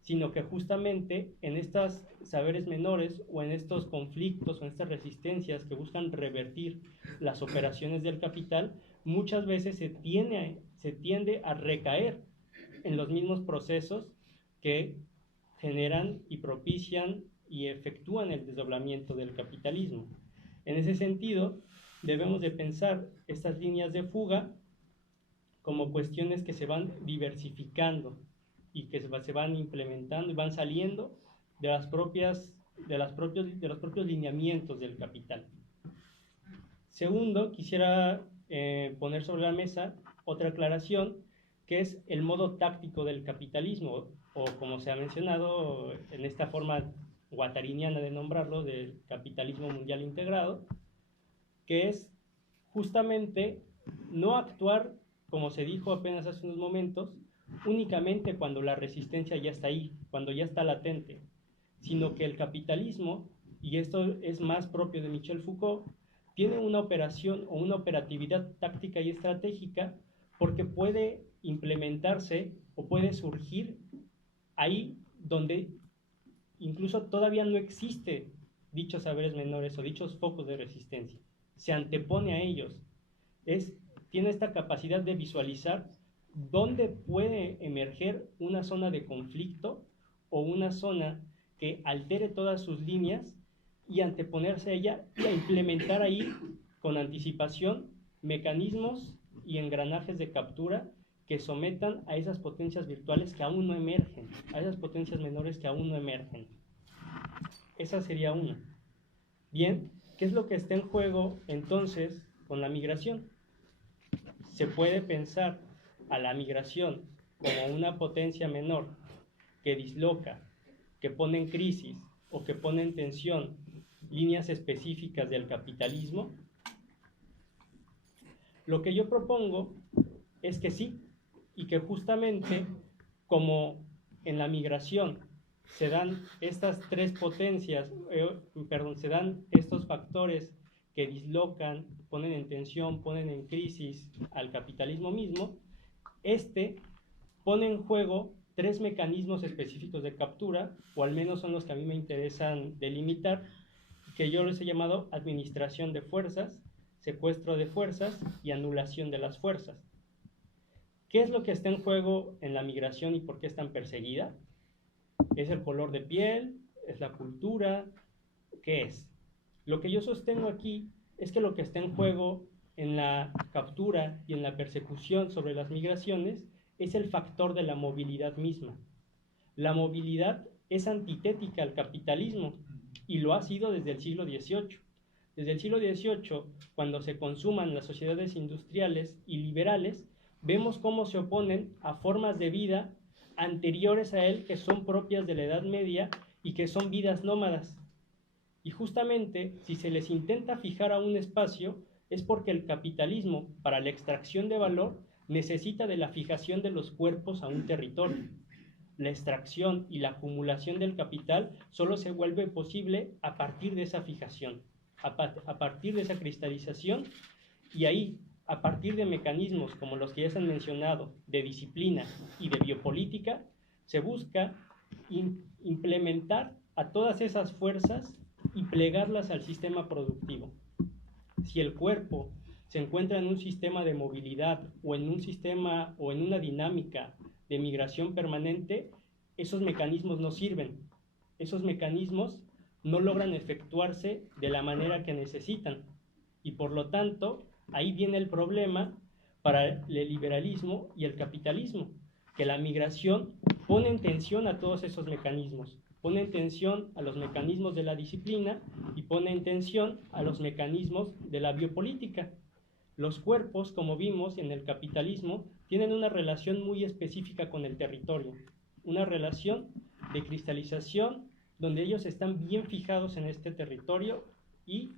sino que justamente en estos saberes menores o en estos conflictos o en estas resistencias que buscan revertir las operaciones del capital, muchas veces se tiende a recaer en los mismos procesos que generan y propician y efectúan el desdoblamiento del capitalismo. En ese sentido, debemos de pensar estas líneas de fuga como cuestiones que se van diversificando y que se van implementando y van saliendo de los propios lineamientos del capital. Segundo, quisiera poner sobre la mesa otra aclaración, que es el modo táctico del capitalismo, o como se ha mencionado en esta forma guattariniana de nombrarlo, del capitalismo mundial integrado, que es justamente no actuar, como se dijo apenas hace unos momentos, únicamente cuando la resistencia ya está ahí, cuando ya está latente, sino que el capitalismo, y esto es más propio de Michel Foucault, tiene una operación o una operatividad táctica y estratégica porque puede implementarse o puede surgir ahí donde incluso todavía no existe dichos saberes menores o dichos focos de resistencia. Se antepone a ellos. Tiene esta capacidad de visualizar dónde puede emerger una zona de conflicto o una zona que altere todas sus líneas y anteponerse a ella y a implementar ahí con anticipación mecanismos y engranajes de captura que sometan a esas potencias virtuales que aún no emergen, a esas potencias menores que aún no emergen. Esa sería una. Bien, ¿qué es lo que está en juego entonces con la migración? Se puede pensar a la migración como una potencia menor que disloca, que pone en crisis o que pone en tensión líneas específicas del capitalismo. Lo que yo propongo es que sí, y que justamente como en la migración se dan estas tres potencias, se dan estos factores que dislocan, ponen en tensión, ponen en crisis al capitalismo mismo, pone en juego tres mecanismos específicos de captura, o al menos son los que a mí me interesan delimitar, que yo les he llamado administración de fuerzas, secuestro de fuerzas y anulación de las fuerzas. ¿Qué es lo que está en juego en la migración y por qué es tan perseguida? ¿Es el color de piel? ¿Es la cultura? ¿Qué es? Lo que yo sostengo aquí es que lo que está en juego en la captura y en la persecución sobre las migraciones es el factor de la movilidad misma. La movilidad es antitética al capitalismo y lo ha sido desde el siglo XVIII. Desde el siglo XVIII, cuando se consuman las sociedades industriales y liberales, vemos cómo se oponen a formas de vida anteriores a él que son propias de la Edad Media y que son vidas nómadas. Y justamente, si se les intenta fijar a un espacio, es porque el capitalismo, para la extracción de valor, necesita de la fijación de los cuerpos a un territorio. La extracción y la acumulación del capital solo se vuelve posible a partir de esa fijación, a partir de esa cristalización, y ahí, a partir de mecanismos como los que ya se han mencionado, de disciplina y de biopolítica, se busca implementar a todas esas fuerzas y plegarlas al sistema productivo. Si el cuerpo se encuentra en un sistema de movilidad o en un sistema o en una dinámica de migración permanente, esos mecanismos no sirven. Esos mecanismos no logran efectuarse de la manera que necesitan. Y por lo tanto, ahí viene el problema para el liberalismo y el capitalismo, que la migración pone en tensión a todos esos mecanismos, pone en tensión a los mecanismos de la disciplina y pone en tensión a los mecanismos de la biopolítica. Los cuerpos, como vimos en el capitalismo, tienen una relación muy específica con el territorio, una relación de cristalización donde ellos están bien fijados en este territorio y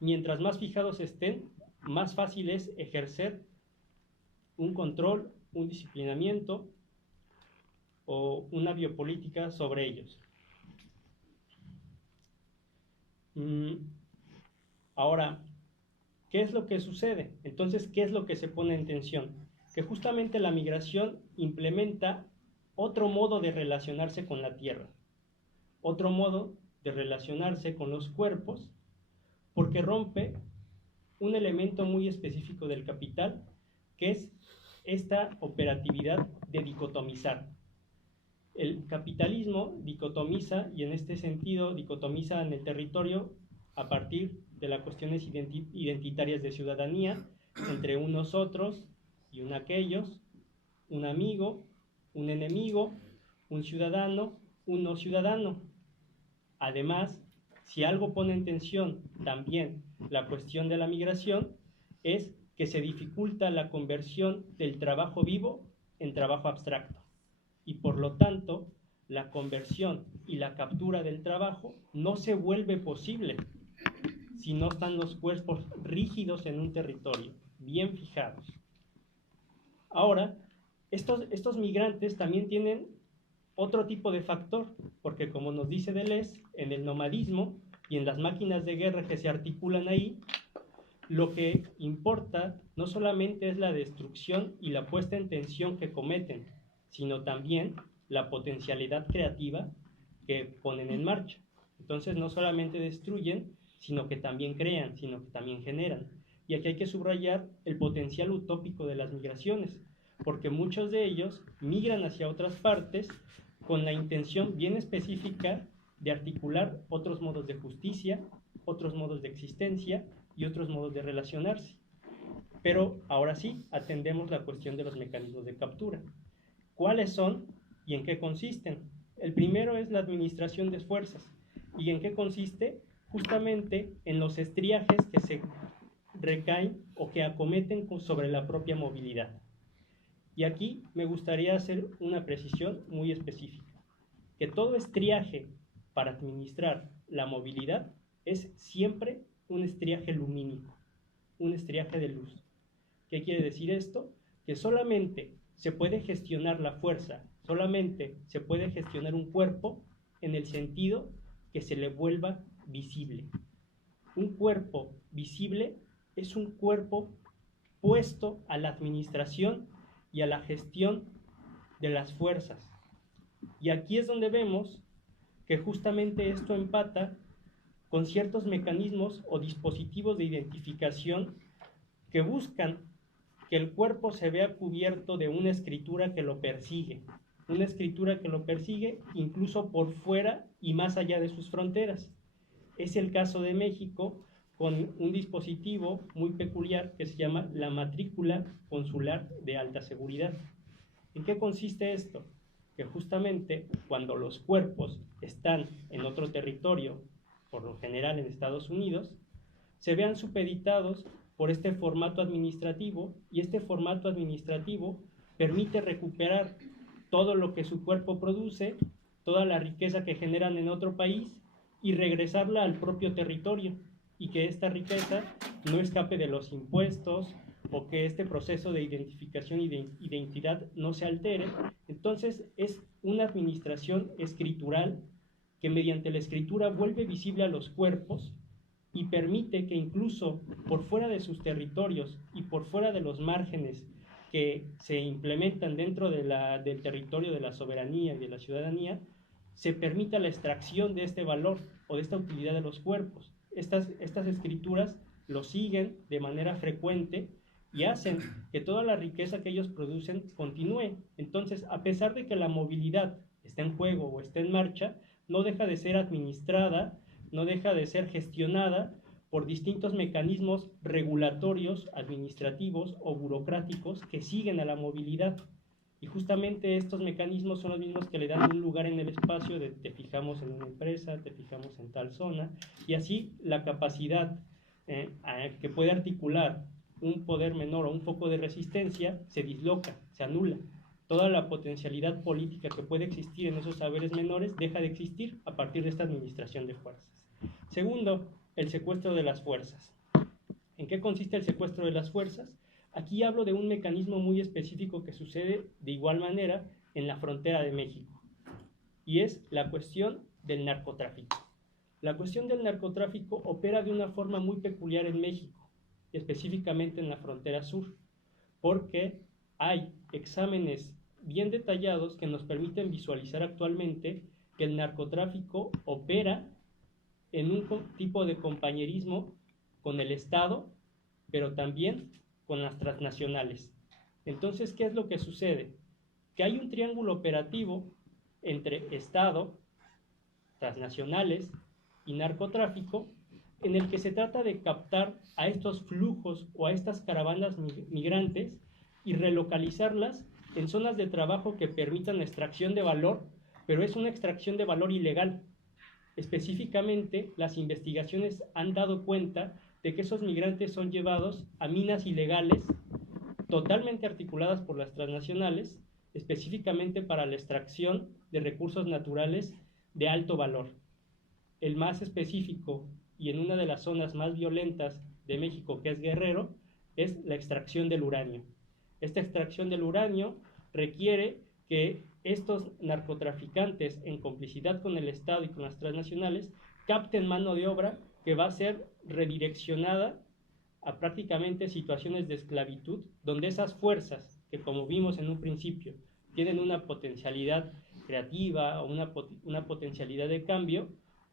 mientras más fijados estén, más fácil es ejercer un control, un disciplinamiento o una biopolítica sobre ellos. Ahora, ¿qué es lo que sucede? Entonces, ¿qué es lo que se pone en tensión? Que justamente la migración implementa otro modo de relacionarse con la tierra, otro modo de relacionarse con los cuerpos, porque rompe un elemento muy específico del capital, que es esta operatividad de dicotomizar. El capitalismo dicotomiza, y en este sentido dicotomiza en el territorio a partir de las cuestiones identitarias de ciudadanía, entre un nosotros y un aquellos, un amigo, un enemigo, un ciudadano, un no ciudadano. Además, si algo pone en tensión también la cuestión de la migración, es que se dificulta la conversión del trabajo vivo en trabajo abstracto. Y por lo tanto, la conversión y la captura del trabajo no se vuelve posible si no están los cuerpos rígidos en un territorio, bien fijados. Ahora, estos migrantes también tienen otro tipo de factor, porque como nos dice Deleuze, en el nomadismo y en las máquinas de guerra que se articulan ahí, lo que importa no solamente es la destrucción y la puesta en tensión que cometen, sino también la potencialidad creativa que ponen en marcha. Entonces no solamente destruyen, sino que también crean, sino que también generan. Y aquí hay que subrayar el potencial utópico de las migraciones, porque muchos de ellos migran hacia otras partes con la intención bien específica de articular otros modos de justicia, otros modos de existencia y otros modos de relacionarse. Pero ahora sí, atendemos la cuestión de los mecanismos de captura. ¿Cuáles son y en qué consisten? El primero es la administración de fuerzas. ¿Y en qué consiste? Justamente en los estriajes que se recaen o que acometen sobre la propia movilidad. Y aquí me gustaría hacer una precisión muy específica, que todo estriaje para administrar la movilidad es siempre un estriaje lumínico, un estriaje de luz. ¿Qué quiere decir esto? Que solamente se puede gestionar la fuerza, solamente se puede gestionar un cuerpo en el sentido que se le vuelva visible. Un cuerpo visible es un cuerpo puesto a la administración y a la gestión de las fuerzas. Y aquí es donde vemos que justamente esto empata con ciertos mecanismos o dispositivos de identificación que buscan que el cuerpo se vea cubierto de una escritura que lo persigue incluso por fuera y más allá de sus fronteras. Es el caso de México con un dispositivo muy peculiar que se llama la matrícula consular de alta seguridad. ¿En qué consiste esto? Que justamente cuando los cuerpos están en otro territorio, por lo general en Estados Unidos, se vean supeditados por este formato administrativo, y este formato administrativo permite recuperar todo lo que su cuerpo produce, toda la riqueza que generan en otro país, y regresarla al propio territorio, y que esta riqueza no escape de los impuestos, o que este proceso de identificación y de identidad no se altere. Entonces es una administración escritural que mediante la escritura vuelve visible a los cuerpos y permite que incluso por fuera de sus territorios y por fuera de los márgenes que se implementan dentro del territorio de la soberanía y de la ciudadanía, se permita la extracción de este valor o de esta utilidad de los cuerpos. Estas escrituras lo siguen de manera frecuente y hacen que toda la riqueza que ellos producen continúe. Entonces, a pesar de que la movilidad está en juego o está en marcha, no deja de ser administrada, no deja de ser gestionada por distintos mecanismos regulatorios, administrativos o burocráticos que siguen a la movilidad. Y justamente estos mecanismos son los mismos que le dan un lugar en el espacio de te fijamos en una empresa, te fijamos en tal zona, y así la capacidad que puede articular un poder menor o un foco de resistencia se disloca, se anula. Toda la potencialidad política que puede existir en esos saberes menores deja de existir a partir de esta administración de fuerzas. Segundo, el secuestro de las fuerzas. ¿En qué consiste el secuestro de las fuerzas? Aquí hablo de un mecanismo muy específico que sucede de igual manera en la frontera de México, y es la cuestión del narcotráfico. La cuestión del narcotráfico opera de una forma muy peculiar en México, específicamente en la frontera sur, porque hay exámenes bien detallados que nos permiten visualizar actualmente que el narcotráfico opera en un tipo de compañerismo con el Estado, pero también con las transnacionales. Entonces, ¿qué es lo que sucede? Que hay un triángulo operativo entre Estado, transnacionales y narcotráfico, en el que se trata de captar a estos flujos o a estas caravanas migrantes y relocalizarlas en zonas de trabajo que permitan la extracción de valor, pero es una extracción de valor ilegal. Específicamente, las investigaciones han dado cuenta de que esos migrantes son llevados a minas ilegales totalmente articuladas por las transnacionales, específicamente para la extracción de recursos naturales de alto valor. El más específico y en una de las zonas más violentas de México, que es Guerrero, es la extracción del uranio. Esta extracción del uranio requiere que estos narcotraficantes, en complicidad con el Estado y con las transnacionales, capten mano de obra que va a ser redireccionada a prácticamente situaciones de esclavitud, donde esas fuerzas que, como vimos en un principio, tienen una potencialidad creativa o una potencialidad de cambio,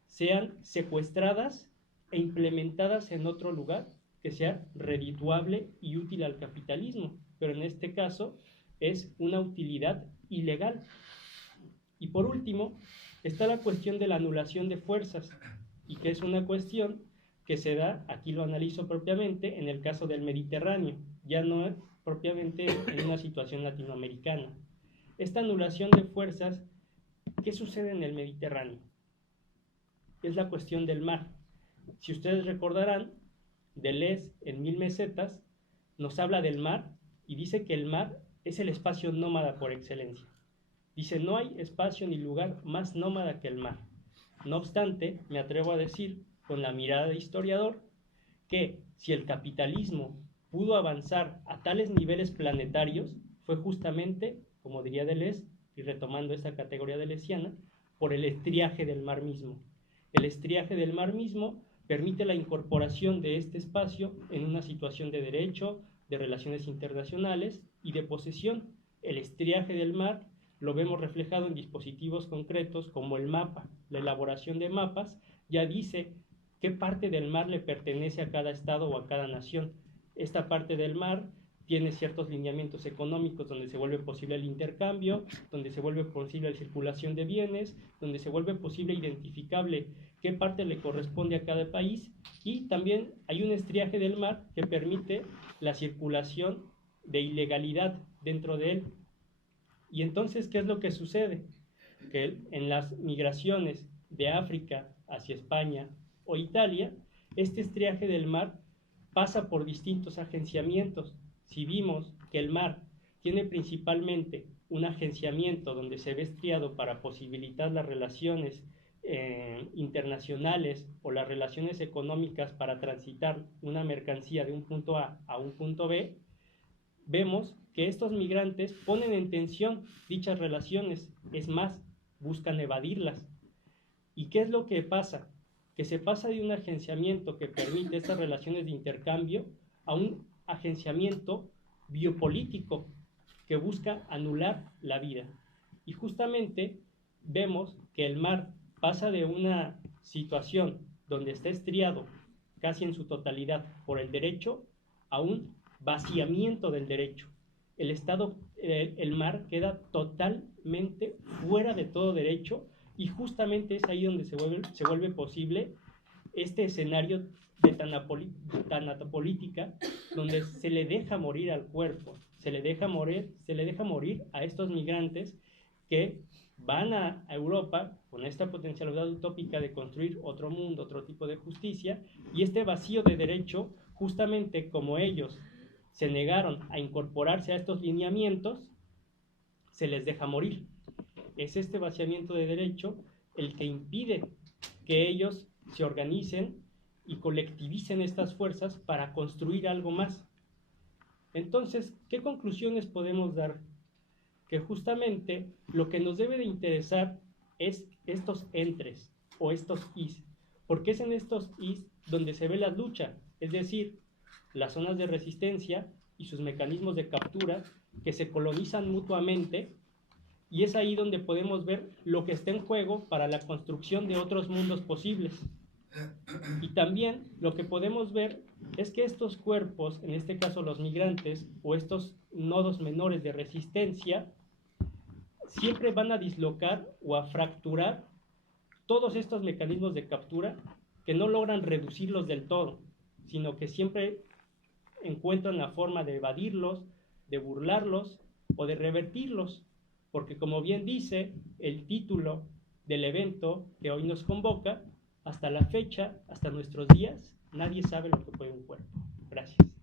sean secuestradas e implementadas en otro lugar que sea redituable y útil al capitalismo, pero en este caso es una utilidad ilegal. Y por último, está la cuestión de la anulación de fuerzas, y que es una cuestión que se da, aquí lo analizo propiamente, en el caso del Mediterráneo, ya no propiamente en una situación latinoamericana. Esta anulación de fuerzas, ¿qué sucede en el Mediterráneo? Es la cuestión del mar. Si ustedes recordarán, Deleuze en 1000 mesetas nos habla del mar y dice que el mar es el espacio nómada por excelencia. Dice, no hay espacio ni lugar más nómada que el mar. No obstante, me atrevo a decir, con la mirada de historiador, que si el capitalismo pudo avanzar a tales niveles planetarios, fue justamente, como diría Deleuze, y retomando esta categoría deleuziana, por el estriaje del mar mismo. El estriaje del mar mismo permite la incorporación de este espacio en una situación de derecho, de relaciones internacionales y de posesión. El estriaje del mar lo vemos reflejado en dispositivos concretos como el mapa. La elaboración de mapas ya dice qué parte del mar le pertenece a cada estado o a cada nación. Esta parte del mar tiene ciertos lineamientos económicos donde se vuelve posible el intercambio, donde se vuelve posible la circulación de bienes, donde se vuelve posible identificable qué parte le corresponde a cada país, y también hay un estriaje del mar que permite la circulación de ilegalidad dentro de él. Y entonces, ¿qué es lo que sucede? Que en las migraciones de África hacia España o Italia, este estriaje del mar pasa por distintos agenciamientos. Si vimos que el mar tiene principalmente un agenciamiento donde se ve estriado para posibilitar las relaciones internacionales o las relaciones económicas para transitar una mercancía de un punto A a un punto B, vemos que estos migrantes ponen en tensión dichas relaciones, es más, buscan evadirlas. ¿Y qué es lo que pasa? que se pasa de un agenciamiento que permite estas relaciones de intercambio a un agenciamiento biopolítico que busca anular la vida. Y justamente vemos que el mar pasa de una situación donde está estriado casi en su totalidad por el derecho a un vaciamiento del derecho. El mar queda totalmente fuera de todo derecho, y justamente es ahí donde se vuelve posible este escenario de tanatopolítica, donde se le deja morir al cuerpo, se le deja morir a estos migrantes que van a Europa con esta potencialidad utópica de construir otro mundo, otro tipo de justicia, y este vacío de derecho, justamente como ellos se negaron a incorporarse a estos lineamientos, se les deja morir. Es este vaciamiento de derecho el que impide que ellos se organicen y colectivicen estas fuerzas para construir algo más. Entonces, ¿qué conclusiones podemos dar? Que justamente lo que nos debe de interesar es estos entres o estos is, porque es en estos is donde se ve la lucha, es decir, las zonas de resistencia y sus mecanismos de captura que se colonizan mutuamente, y es ahí donde podemos ver lo que está en juego para la construcción de otros mundos posibles. Y también lo que podemos ver es que estos cuerpos, en este caso los migrantes o estos nodos menores de resistencia, siempre van a dislocar o a fracturar todos estos mecanismos de captura, que no logran reducirlos del todo, sino que siempre encuentran la forma de evadirlos, de burlarlos o de revertirlos, porque como bien dice el título del evento que hoy nos convoca, hasta la fecha, hasta nuestros días, nadie sabe lo que fue un cuerpo. Gracias.